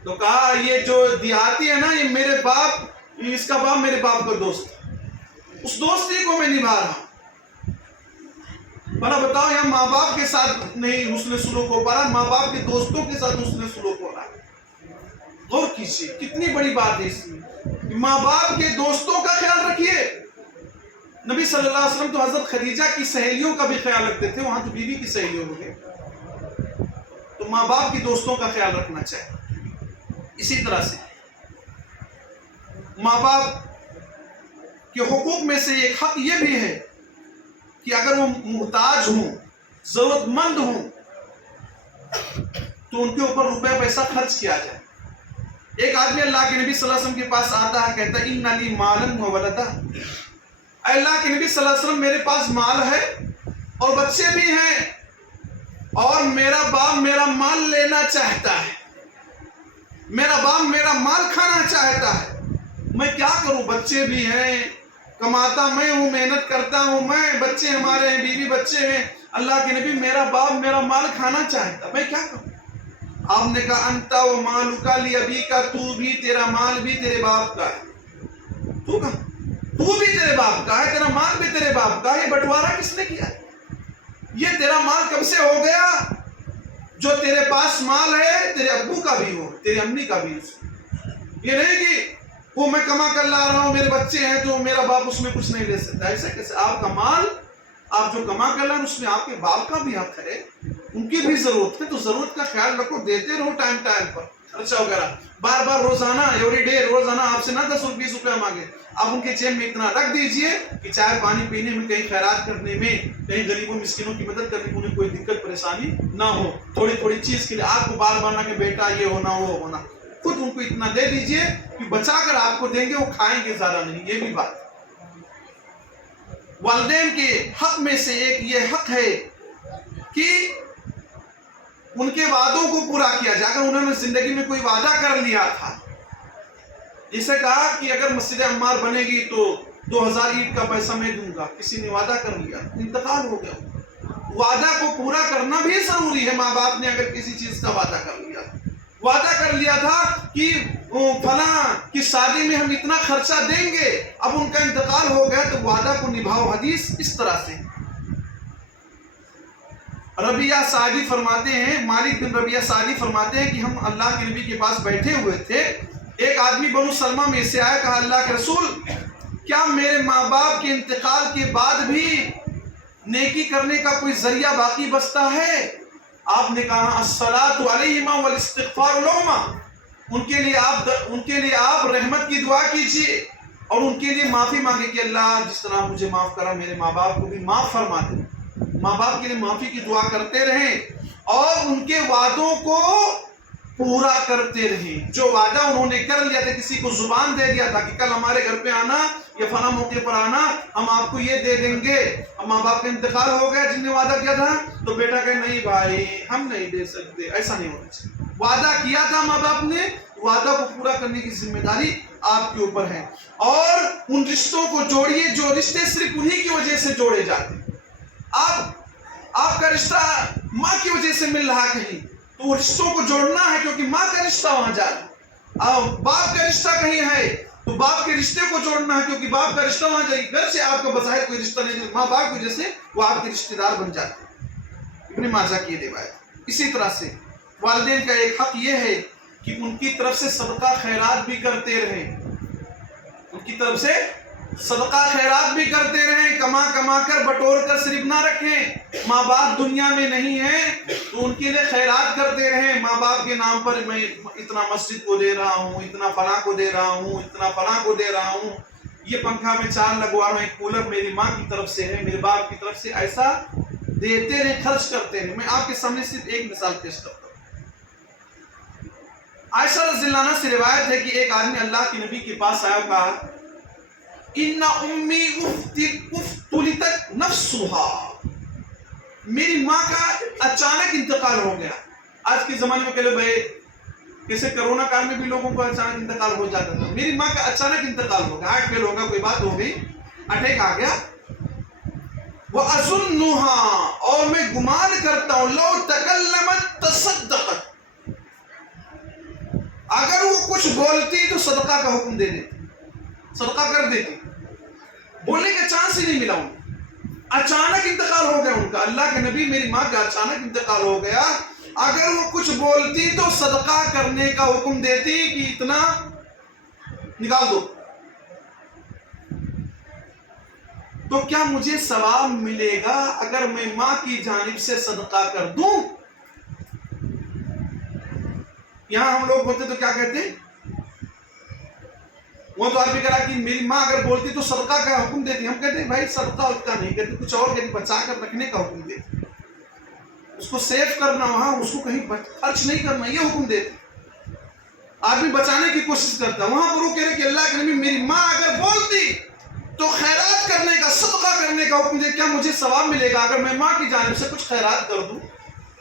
تو کہا یہ جو دیہاتی ہے نا، یہ میرے باپ، اس کا باپ میرے باپ کا دوست ہے، اس دوستی کو میں نبھا رہا ہوں. بنا بتاؤ، یہاں ماں باپ کے ساتھ نہیں حسن سلوک ہو پا رہا، ماں باپ کے دوستوں کے ساتھ حسن سلوک ہو رہا ہے. غور کیجیے کتنی بڑی بات ہے اس میں، ماں باپ کے دوستوں کا خیال رکھیے. نبی صلی اللہ علیہ وسلم تو حضرت خدیجہ کی سہیلیوں کا بھی خیال رکھتے تھے، وہاں تو بیوی کی سہیلیوں ہو گئے، تو ماں باپ کی دوستوں کا خیال رکھنا چاہیے. اسی طرح سے ماں باپ کے حقوق میں سے ایک حق یہ بھی ہے کہ اگر وہ محتاج ہوں، ضرورت مند ہوں، تو ان کے اوپر روپے پیسہ خرچ کیا جائے. ایک آدمی اللہ کے نبی صلی اللہ علیہ وسلم کے پاس آتا ہے، کہتا ہے اِنَّ لِی مَالًا وَوَلَدًا، اے اللہ کے نبی صلی اللہ علیہ وسلم میرے پاس مال ہے اور بچے بھی ہیں، اور میرا باپ میرا مال لینا چاہتا ہے، میرا باپ میرا مال کھانا چاہتا ہے، میں کیا کروں؟ بچے بھی ہیں، کماتا میں ہوں، محنت کرتا ہوں میں، بچے ہمارے ہیں، بیوی بچے ہیں، اللہ کے نبی میرا باپ میرا مال کھانا چاہتا، میں کیا کروں؟ آپ نے کہا انت و مالک لابیک، تو بھی، تیرا مال بھی تیرے باپ کا ہے. تو بھی تیرے باپ کا ہے، تیرا مال بھی تیرے باپ کا ہے. یہ بٹوارا کس نے کیا؟ یہ تیرا مال کب سے ہو گیا؟ جو تیرے پاس مال ہے تیرے ابو کا بھی ہو، تیرے امی کا بھی ہو. یہ نہیں کہ وہ میں کما کر لا رہا ہوں، میرے بچے ہیں تو میرا باپ اس میں کچھ نہیں لے سکتا. ایسا کیسے؟ آپ کا مال آپ جو کما کر لائیں اس میں آپ کے باپ کا بھی حق ہے، ان کی بھی ضرورت ہے، تو ضرورت کا خیال رکھو، دیتے رہو ٹائم پر خرچہ وغیرہ. بار بار روزانہ ایوری ڈے روزانہ آپ سے نہ 10 اور 20 روپے مانگے، آپ ان کے جیب میں اتنا رکھ دیجئے کہ چائے پانی پینے میں، کہیں خیرات کرنے میں، کہیں غریبوں مسکینوں کی مدد کرنے میں انہیں کوئی دقت پریشانی نہ ہو. تھوڑی تھوڑی چیز کے لیے آپ کو بار بار نہ کہ بیٹا یہ ہونا وہ ہونا، خود ان کو اتنا دے دیجئے کہ بچا کر آپ کو دیں گے، وہ کھائیں گے زیادہ نہیں. یہ بھی بات والدین کے حق میں سے ایک یہ حق ہے کہ ان کے وعدوں کو پورا کیا جائے. اگر انہوں نے زندگی میں کوئی وعدہ کر لیا تھا، جسے کہا کہ اگر مسجد عمار بنے گی تو 2000 اینٹ کا پیسہ میں دوں گا، کسی نے وعدہ کر لیا، انتقال ہو گیا، وعدہ کو پورا کرنا بھی ضروری ہے. ماں باپ نے اگر کسی چیز کا وعدہ کر لیا تھا کہ فلاں کی شادی میں ہم اتنا خرچہ دیں گے، اب ان کا انتقال ہو گیا تو وعدہ کو نبھاؤ. حدیث اس طرح سے ربیہ سعدی فرماتے ہیں، مالک بن ربیہ سعدی فرماتے ہیں کہ ہم اللہ کے نبی کے پاس بیٹھے ہوئے تھے، ایک آدمی بنو سلمہ میں سے آیا، کہا اللہ کے رسول کیا میرے ماں باپ کے انتقال کے بعد بھی نیکی کرنے کا کوئی ذریعہ باقی بچتا ہے؟ آپ نے کہا الصلاۃ علیہما والاستغفار لہما، ان کے لیے آپ رحمت کی دعا کیجیے اور ان کے لیے معافی مانگے کہ اللہ جس طرح مجھے معاف کرا میرے ماں باپ کو بھی معاف فرما دے۔ ماں باپ کے لیے معافی کی دعا کرتے رہیں اور ان کے وعدوں کو پورا کرتے رہیں۔ جو وعدہ انہوں نے کر لیا تھا، کسی کو زبان دے دیا تھا کہ کل ہمارے گھر پہ آنا یا فلاں موقع پر آنا، ہم آپ کو یہ دے دیں گے، اب ماں باپ کا انتقال ہو گیا، جن نے وعدہ کیا تھا تو بیٹا کہے نہیں بھائی ہم نہیں دے سکتے، ایسا نہیں ہونا چاہیے۔ وعدہ کیا تھا ماں باپ نے، وعدہ کو پورا کرنے کی ذمہ داری آپ کے اوپر ہے، اور ان رشتوں کو جوڑیے جو رشتے صرف انہی کی وجہ سے جوڑے جاتے ہیں۔ آپ کا رشتہ ماں کی وجہ سے مل رہا کہیں تو وہ رشتوں کو جوڑنا ہے، کیونکہ ماں کا رشتہ وہاں جا رہا ہے۔ باپ کا رشتہ کہیں ہے تو باپ کے رشتے کو جوڑنا ہے، کیونکہ باپ کا رشتہ وہاں جائے۔ گھر سے آپ کا بظاہر کوئی رشتہ نہیں، ماں باپ کی وجہ سے وہ آپ کے رشتہ دار بن جاتے ہیں۔ ابن ماجہ کی روایت۔ اسی طرح سے والدین کا ایک حق یہ ہے کہ ان کی طرف سے صدقہ خیرات بھی کرتے رہیں، ان کی طرف سے صدقہ خیرات بھی کرتے رہیں، کما کر بٹور کر صرف نہ رکھیں۔ ماں باپ دنیا میں نہیں ہیں تو ان کے لیے خیرات کرتے رہیں۔ ماں باپ کے نام پر میں اتنا مسجد کو دے رہا ہوں، اتنا فلاں کو دے رہا ہوں، اتنا فلاں کو دے رہا ہوں، یہ پنکھا میں 4 لگوا رہا ہوں، ایک کولر میری ماں کی طرف سے ہے، میرے باپ کی طرف سے، ایسا دیتے رہیں، خرچ کرتے رہیں۔ میں آپ کے سامنے صرف ایک مثال پیش کرتا ہوں۔ عائشہ رضی اللہ عنہا سے روایت ہے کہ ایک آدمی اللہ کے نبی کے پاس آیا اور کہا ان امی افتلتت نفسها، میری ماں کا اچانک انتقال ہو گیا۔ آج کے زمانے میں کہلے بھائی کیسے کرونا کال میں بھی لوگوں کو اچانک انتقال ہو جاتا تھا، میری ماں کا اچانک انتقال ہو گیا، ہارٹ فیل ہو گیا، کوئی بات ہو گئی، اٹیک آ گیا۔ وَأَظُنُّهَا، اور میں گمان کرتا ہوں، لو تکلمت تصدقت، اگر وہ کچھ بولتی تو صدقہ کا حکم دے دیتی، صدقہ کر دیتی، بولنے کا چانس ہی نہیں ملا ان کو، اچانک انتقال ہو گیا ان کا۔ اللہ کے نبی میری ماں کا اچانک انتقال ہو گیا، اگر وہ کچھ بولتی تو صدقہ کرنے کا حکم دیتی کہ اتنا نکال دو، تو کیا مجھے ثواب ملے گا اگر میں ماں کی جانب سے صدقہ کر دوں؟ یہاں ہم لوگ ہوتے تو کیا کہتے؟ وہ تو عربی کرا کہ میری ماں اگر بولتی تو صدقہ کا حکم دیتی، ہم کہتے ہیں بھائی صدقہ اتنا نہیں کہتے، کچھ اور کہتے، بچا کر رکھنے کا حکم دیتی، اس کو سیف کرنا، وہاں اس کو کہیں خرچ نہیں کرنا، یہ حکم دیتی۔ آدمی بچانے کی کوشش کرتا، وہاں پر وہ کہہ رہے کہ اللہ کے نبی میری ماں اگر بولتی تو خیرات کرنے کا، صدقہ کرنے کا حکم دے، کیا مجھے ثواب ملے گا اگر میں ماں کی جانب سے کچھ خیرات کر دوں؟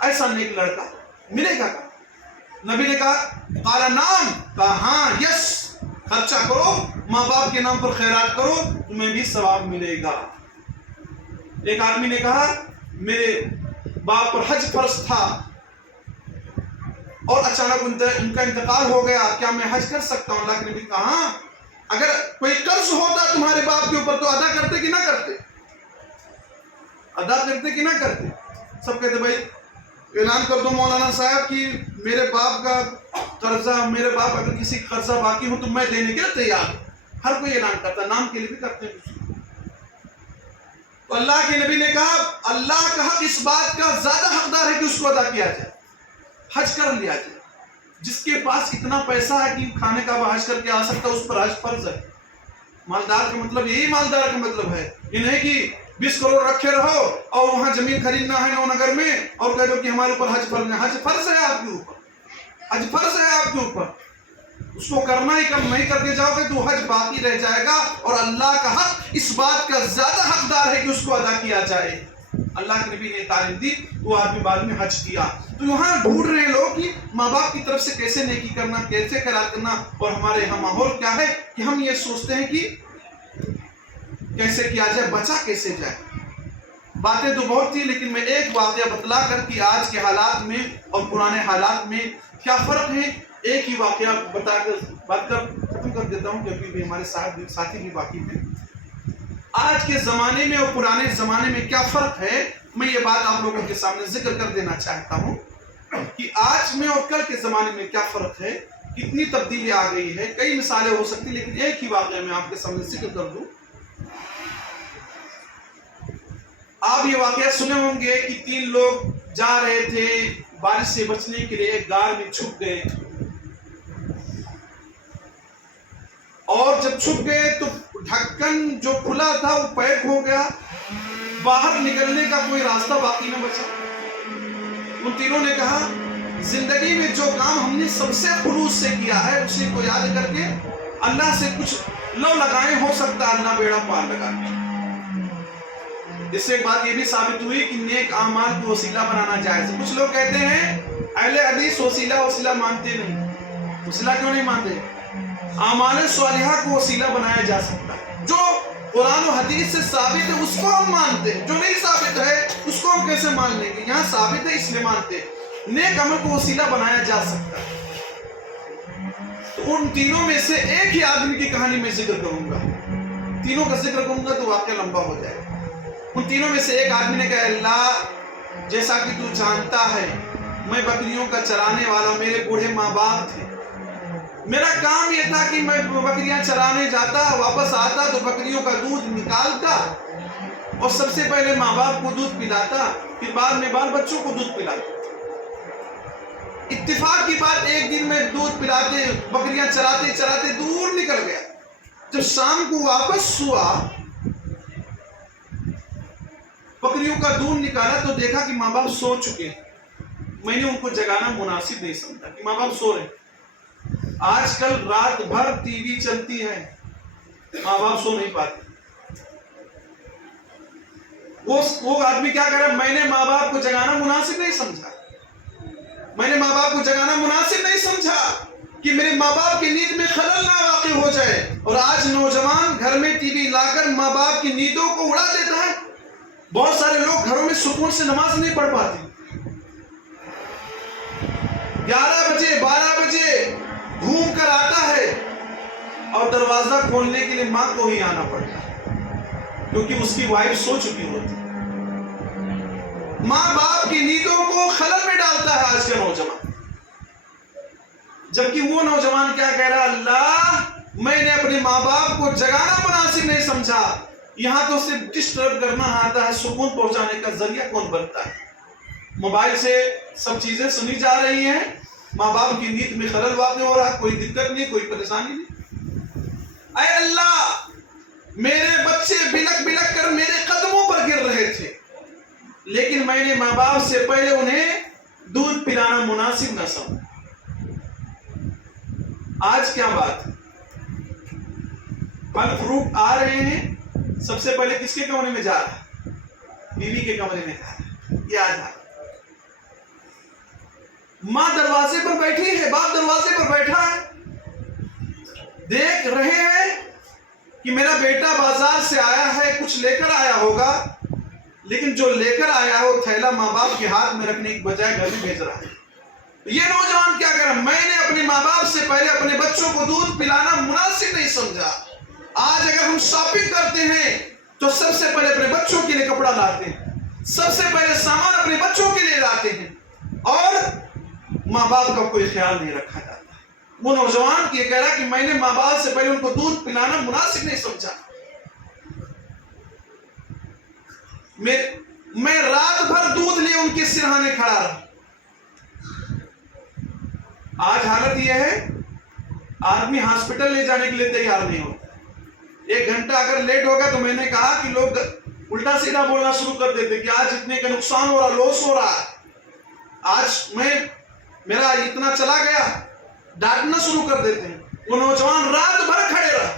ایسا نیک لڑکا ملے گا؟ نبی نے کہا قال نعم، کہا ہاں، یس، خرچہ کرو، ماں باپ کے نام پر خیرات کرو، تمہیں بھی ثواب ملے گا۔ ایک آدمی نے کہا میرے باپ پر حج فرض تھا اور اچانک ان کا انتقال ہو گیا، کیا میں حج کر سکتا ہوں؟ اللہ کے نبی نے کہا ہاں، اگر کوئی قرض ہوتا تمہارے باپ کے اوپر تو ادا کرتے کہ نہ کرتے؟ ادا کرتے کہ نہ کرتے؟ سب کہتے بھائی اعلان کر دو مولانا صاحب کہ میرے باپ کا قرضہ، میرے باپ اگر کسی قرضہ باقی ہو تو میں دینے کے لیے تیار ہوں۔ ہر کوئی اعلان کرتا، نام کے لیے بھی کرتے ہیں۔ تو اللہ کے نبی نے کہا اللہ کا حق اس بات کا زیادہ حقدار ہے کہ اس کو ادا کیا جائے، حج کر لیا جائے۔ جس کے پاس اتنا پیسہ ہے کہ کھانے کا وہ حج کر کے آ سکتا ہے، اس پر حج فرض ہے۔ مالدار کا مطلب یہی مالدار کا مطلب ہے، یہ نہیں کہ 20 کروڑ رکھے رہو اور وہاں زمین خریدنا ہے نو نگر میں اور کہہ دو کہ ہمارے اوپر حج فرض ہے۔ حج فرض ہے آپ کے اوپر، حج فرض ہے آپ کے اوپر، اس کو کرنا ہی کم نہیں کر کے جاؤ گے تو حج باقی رہ جائے گا، اور اللہ کا حق اس بات کا زیادہ حقدار ہے کہ اس کو ادا کیا جائے۔ اللہ کے نبی نے تعلیم دی، وہ آدمی بعد میں حج کیا۔ تو یہاں ڈھونڈ رہے ہیں لوگ کہ ماں باپ کی طرف سے کیسے نیکی کرنا، کیسے خیرات کرنا، اور ہمارے یہاں ماحول کیا ہے کہ ہم یہ سوچتے ہیں کہ کیسے کیا جائے، بچا کیسے جائے۔ باتیں تو بہت تھی، لیکن میں ایک واقعہ بتلا کر کہ آج کے حالات میں اور پرانے حالات میں کیا فرق ہے، ایک ہی واقعہ بتا کر بات کر ختم کر دیتا ہوں، کیونکہ ہمارے ساتھی بھی باقی ہیں۔ آج کے زمانے میں اور پرانے زمانے میں کیا فرق ہے میں یہ بات آپ لوگوں کے سامنے ذکر کر دینا چاہتا ہوں کہ آج میں اور کل کے زمانے میں کیا فرق ہے، کتنی تبدیلی آ گئی ہے. کئی مثالیں ہو سکتی لیکن ایک ہی واقعہ میں آپ کے سامنے ذکر کر دوں. آپ یہ واقعہ سنے ہوں گے کہ 3 لوگ جا رہے تھے بارش سے بچنے کے لیے، ایک غار میں چھپ گئے، اور جب چھپ گئے تو ڈھکن جو کھلا تھا وہ پیک ہو گیا، باہر نکلنے کا کوئی راستہ باقی نہ بچا. ان تینوں نے کہا زندگی میں جو کام ہم نے سب سے خلوص سے کیا ہے اسی کو یاد کر کے اللہ سے کچھ لو لگائیں، ہو سکتا ہے اللہ بیڑا پار لگا دے. اس سے ایک بات یہ بھی ثابت ہوئی کہ نیک اعمال کو وسیلہ بنانا جائز ہے. کچھ لوگ کہتے ہیں اہل حدیث وسیلہ مانتے نہیں. وسیلہ کیوں نہیں مانتے؟ اعمال صالحہ کو وسیلہ بنایا جا سکتا ہے. جو قرآن و حدیث سے ثابت ہے اس کو ہم مانتے ہیں، جو نہیں ثابت ہے اس کو ہم کیسے مان لیں گے؟ یہاں ثابت ہے اس لیے مانتے ہیں. نیک عمل کو وسیلہ بنایا جا سکتا ہے. تو ان تینوں میں سے ایک ہی آدمی کی کہانی میں ذکر کروں گا. تینوں کا ذکر کروں گا تو واقعہ لمبا ہو جائے گا. ان تینوں میں سے ایک آدمی نے کہا اللہ جیسا کہ تو جانتا ہے میں بکریوں کا چرانے والا، میرے بوڑھے ماں باپ تھے، میرا کام یہ تھا کہ میں بکریاں چرانے جاتا، واپس آتا تو بکریوں کا دودھ نکالتا اور سب سے پہلے ماں باپ کو دودھ پلاتا، پھر بعد میں بال بچوں کو دودھ پلاتا. اتفاق کی بات ایک دن میں دودھ پلاتے بکریاں چراتے چراتے دور نکل گیا. جب شام کو واپس ہوا بکریوں کا دودھ نکالا تو دیکھا کہ ماں باپ سو چکے ہیں. میں نے ان کو جگانا مناسب نہیں سمجھا کہ ماں باپ سو رہے. آج کل رات بھر ٹی وی چلتی ہے، ماں باپ سو نہیں پاتے. وہ آدمی کیا کر رہا؟ میں نے ماں باپ کو جگانا مناسب نہیں سمجھا. میں نے ماں باپ کو جگانا مناسب نہیں سمجھا کہ میرے ماں باپ کی نیند میں خلل نہ واقع ہو جائے. اور آج نوجوان گھر میں ٹی وی لا کر ماں باپ کی نیندوں کو اڑا دیتا ہے. بہت سارے لوگ گھروں میں سکون سے نماز نہیں پڑھ پاتے. 11 بجے 12 بجے گھوم کر آتا ہے اور دروازہ کھولنے کے لیے ماں کو ہی آنا پڑتا ہے کیونکہ اس کی وائف سو چکی ہوتی. ماں باپ کی نیندوں کو خلل میں ڈالتا ہے آج کا نوجوان. جبکہ وہ نوجوان کیا کہہ رہا؟ اللہ میں نے اپنے ماں باپ کو جگانا مناسب نہیں سمجھا. یہاں تو صرف ڈسٹرب کرنا آتا ہے، سکون پہنچانے کا ذریعہ کون بنتا ہے؟ موبائل سے سب چیزیں سنی جا رہی ہیں، ماں باپ کی نیند میں خلل واقع ہو رہا ہے، کوئی دقت نہیں، کوئی پریشانی نہیں. اے اللہ میرے بچے بلک بلک کر میرے قدموں پر گر رہے تھے لیکن میں نے ماں باپ سے پہلے انہیں دودھ پلانا مناسب نہ سمجھا. آج کیا بات ہے؟ پھل فروٹ آ رہے ہیں، سب سے پہلے کس کے کمرے میں جا رہا ہے؟ بیوی کے کمرے میں جا رہا ہے. یہ آ جا ماں دروازے پر بیٹھی ہے، باپ دروازے پر بیٹھا ہے، دیکھ رہے ہیں کہ میرا بیٹا بازار سے آیا ہے، کچھ لے کر آیا ہوگا، لیکن جو لے کر آیا ہے وہ تھیلا ماں باپ کے ہاتھ میں رکھنے کی بجائے گھر میں بھیج رہا ہے. یہ نوجوان کیا کر رہا؟ میں نے اپنے ماں باپ سے پہلے اپنے بچوں کو دودھ پلانا مناسب نہیں سمجھا. آج اگر ہم شاپنگ کرتے ہیں تو سب سے پہلے اپنے بچوں کے لیے کپڑا لاتے ہیں، سب سے پہلے سامان اپنے بچوں کے لیے لاتے ہیں اور ماں باپ کا کوئی خیال نہیں رکھا جاتا. وہ نوجوان یہ کہہ رہا کہ میں نے ماں باپ سے پہلے ان کو دودھ پلانا مناسب نہیں سمجھا. میں رات بھر دودھ لیے ان کے سرہانے کھڑا رہا. آج حالت یہ ہے آدمی ہاسپٹل لے جانے کے لیے تیار نہیں ہوتا. 1 گھنٹہ اگر لیٹ ہوگا تو میں نے کہا کہ لوگ الٹا سیدھا بولنا شروع کر دیتے کہ آج اتنے کا نقصان ہو رہا، لوس ہو رہا ہے، آج میرا اتنا چلا گیا، ڈانٹنا شروع کر دیتے ہیں. وہ نوجوان رات بھر کھڑے رہا.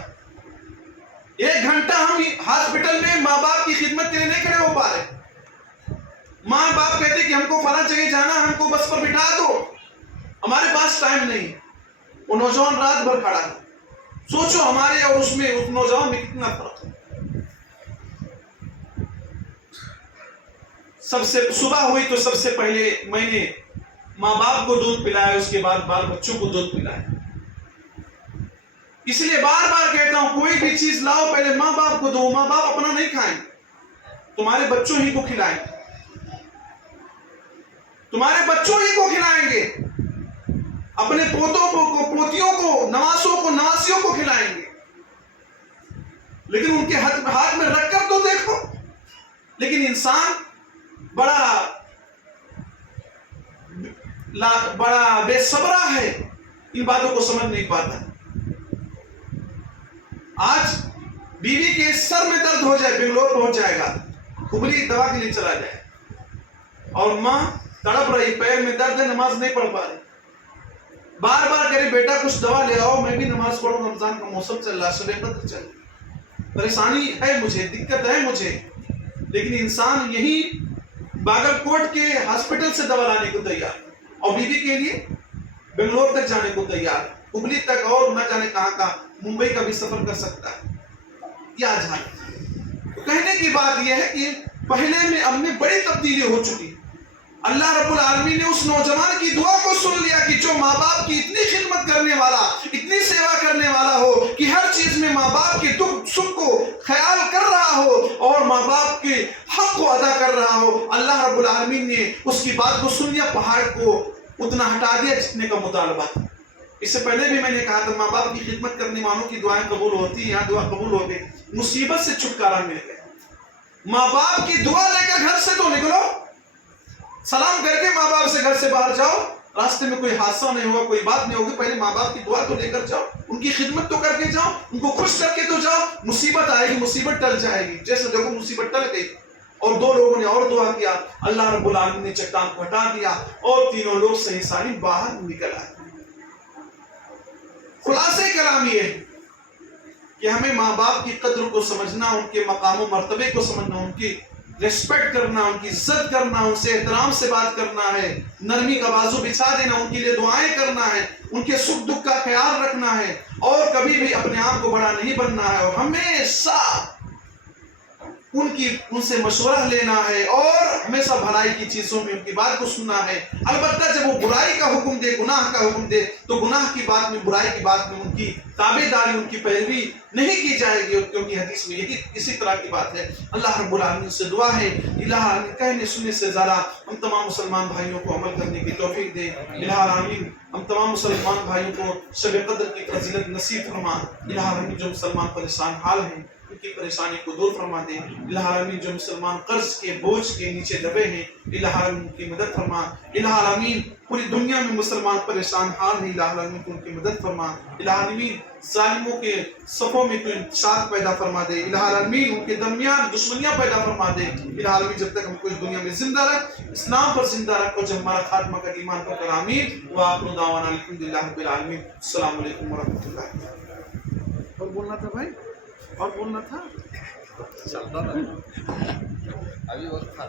1 گھنٹہ ہم ہاسپٹل میں ماں باپ کی خدمت کے لیے نہیں کھڑے ہو پا رہے. ماں باپ کہتے کہ ہم کو فلاں جگہ جانا، ہم کو بس پر بٹھا دو، ہمارے پاس ٹائم نہیں. وہ نوجوان رات بھر کھڑا ہے. سوچو ہمارے اور اس نوجوان میں کتنا فرق ہے. صبح ہوئی تو سب سے پہلے میں نے ماں باپ کو دودھ پلایا، اس کے بعد بال بچوں کو دودھ پلایا. اس لیے بار بار کہتا ہوں کوئی بھی چیز لاؤ پہلے ماں باپ کو دو. ماں باپ اپنا نہیں کھائیں، تمہارے بچوں ہی کو کھلائیں. تمہارے بچوں ہی کو کھلائیں گے، اپنے پوتوں کو، پوتیوں کو، نواسوں کو، نواسیوں کو کھلائیں گے، لیکن ان کے ہاتھ میں رکھ کر تو دیکھو۔ لیکن انسان بڑا بے صبرا ہے، ان باتوں کو سمجھ نہیں پاتا۔ آج بیوی کے سر میں درد ہو جائے، بنگلور پہنچ جائے گا، کھبلی دوا کے لیے چلا جائے، اور ماں تڑپ رہی، پیر میں درد ہے، نماز نہیں پڑھ پا رہی، بار بار کہے بیٹا کچھ دوا لے آؤ، میں بھی نماز پڑھوں، رمضان کا موسم چل رہا ہے، شب قدر چل رہی ہے، پریشانی ہے مجھے، دقت ہے مجھے، لیکن انسان یہی باگل کوٹ کے ہاسپٹل سے دوا لانے کو تیار، اور بیوی کے لیے بنگلور تک جانے کو تیار، ہبلی تک، اور نہ جانے کہاں کا، ممبئی کا بھی سفر کر سکتا ہے۔ یہ آج حال، کہنے کی بات یہ ہے کہ پہلے میں اب میں بڑی تبدیلی ہو چکی۔ اللہ رب العالمین نے اس نوجوان کی دعا کو سن لیا کہ جو ماں باپ کی اتنی خدمت کرنے والا، اتنی سیوا کرنے والا ہو کہ ہر چیز میں ماں باپ کے دکھ سکھ کو خیال کر رہا ہو اور ماں باپ کے حق کو ادا کر رہا ہو۔ اللہ رب العالمین نے اس کی بات کو سن لیا، پہاڑ کو اتنا ہٹا دیا جتنے کا مطالبہ تھا۔ اس سے پہلے بھی میں نے کہا تھا ماں باپ کی خدمت کرنے والوں کی دعائیں قبول ہوتی ہیں، یہاں دعا قبول ہوتی، مصیبت سے چھٹکارا مل گیا۔ ماں باپ کی دعا لے کر گھر سے تو نکلو، سلام کر کے ماں باپ سے گھر سے باہر جاؤ، راستے میں کوئی حادثہ نہیں ہوا، کوئی بات نہیں ہوگی، پہلے ماں باپ کی دعا تو لے کر جاؤ، ان کی خدمت تو کر کے جاؤ، ان کو خوش کر کے تو جاؤ، مصیبت آئے گی، مصیبت ٹل جائے گی۔ جیسے دیکھو مصیبت ٹل گئی، اور دو لوگوں نے اور دعا کیا، اللہ رب العالمین نے چٹان کو ہٹا دیا، اور تینوں لوگ صحیح سالم باہر نکل آئے۔ خلاصے کلام یہ ہے کہ ہمیں ماں باپ کی قدر کو سمجھنا، ان کے مقام و مرتبے کو سمجھنا، ان کی ریسپیکٹ کرنا، ان کی عزت کرنا، ان سے احترام سے بات کرنا ہے، نرمی کا بازو بچھا دینا، ان کے لیے دعائیں کرنا ہے، ان کے سکھ دکھ کا خیال رکھنا ہے، اور کبھی بھی اپنے آپ کو بڑا نہیں بننا ہے، اور ہمیشہ ان سے مشورہ لینا ہے، اور ہمیشہ بھلائی کی چیزوں میں ان کی بات کو سننا ہے۔ البتہ جب وہ برائی کا حکم دے، گناہ کا حکم دے، تو گناہ کی بات میں، برائی کی بات میں ان کی تابع داری، ان کی پیروی نہیں کی جائے گی، کیونکہ حدیث میں یہی اسی طرح کی بات ہے۔ اللہ رب العالمین سے دعا ہے الہ کہنے سننے سے زیادہ ہم تمام مسلمان بھائیوں کو عمل کرنے کی توفیق دے۔ الہ العالمین ہم تمام مسلمان بھائیوں کو شب قدر کی فضیلت نصیب فرما۔ الہ العالمین جو مسلمان پریشان حال ہیں ان کی پریشانی کو دور فرما دے۔ الہ العالمین جو مسلمان قرض کے بوجھ کے نیچے دبے ہیں، الہ العالمین کی مدد فرما۔ الہ العالمین پوری دنیا میں مسلمان پریشان حال ہیں، الہ العالمین کو ان کی مدد فرما۔ الہ العالمین ظالموں کے صفوں میں تو انتشار پیدا فرما دے۔ الہ العالمین ان کے درمیان دشمنیاں پیدا فرما دے۔ الہ العالمین جب تک ہم کو اس دنیا میں زندہ رکھ، اسلام پر زندہ رکھ، اور جب ہمارا خاتمہ کر ایمان پر کر، آمین۔ وآخر دعوانا الحمدللہ رب العالمین۔ السلام علیکم ورحمۃ اللہ۔ اور بولنا تھا بھائی، اور بولنا تھا، چلتا تھا ابھی وقت تھا۔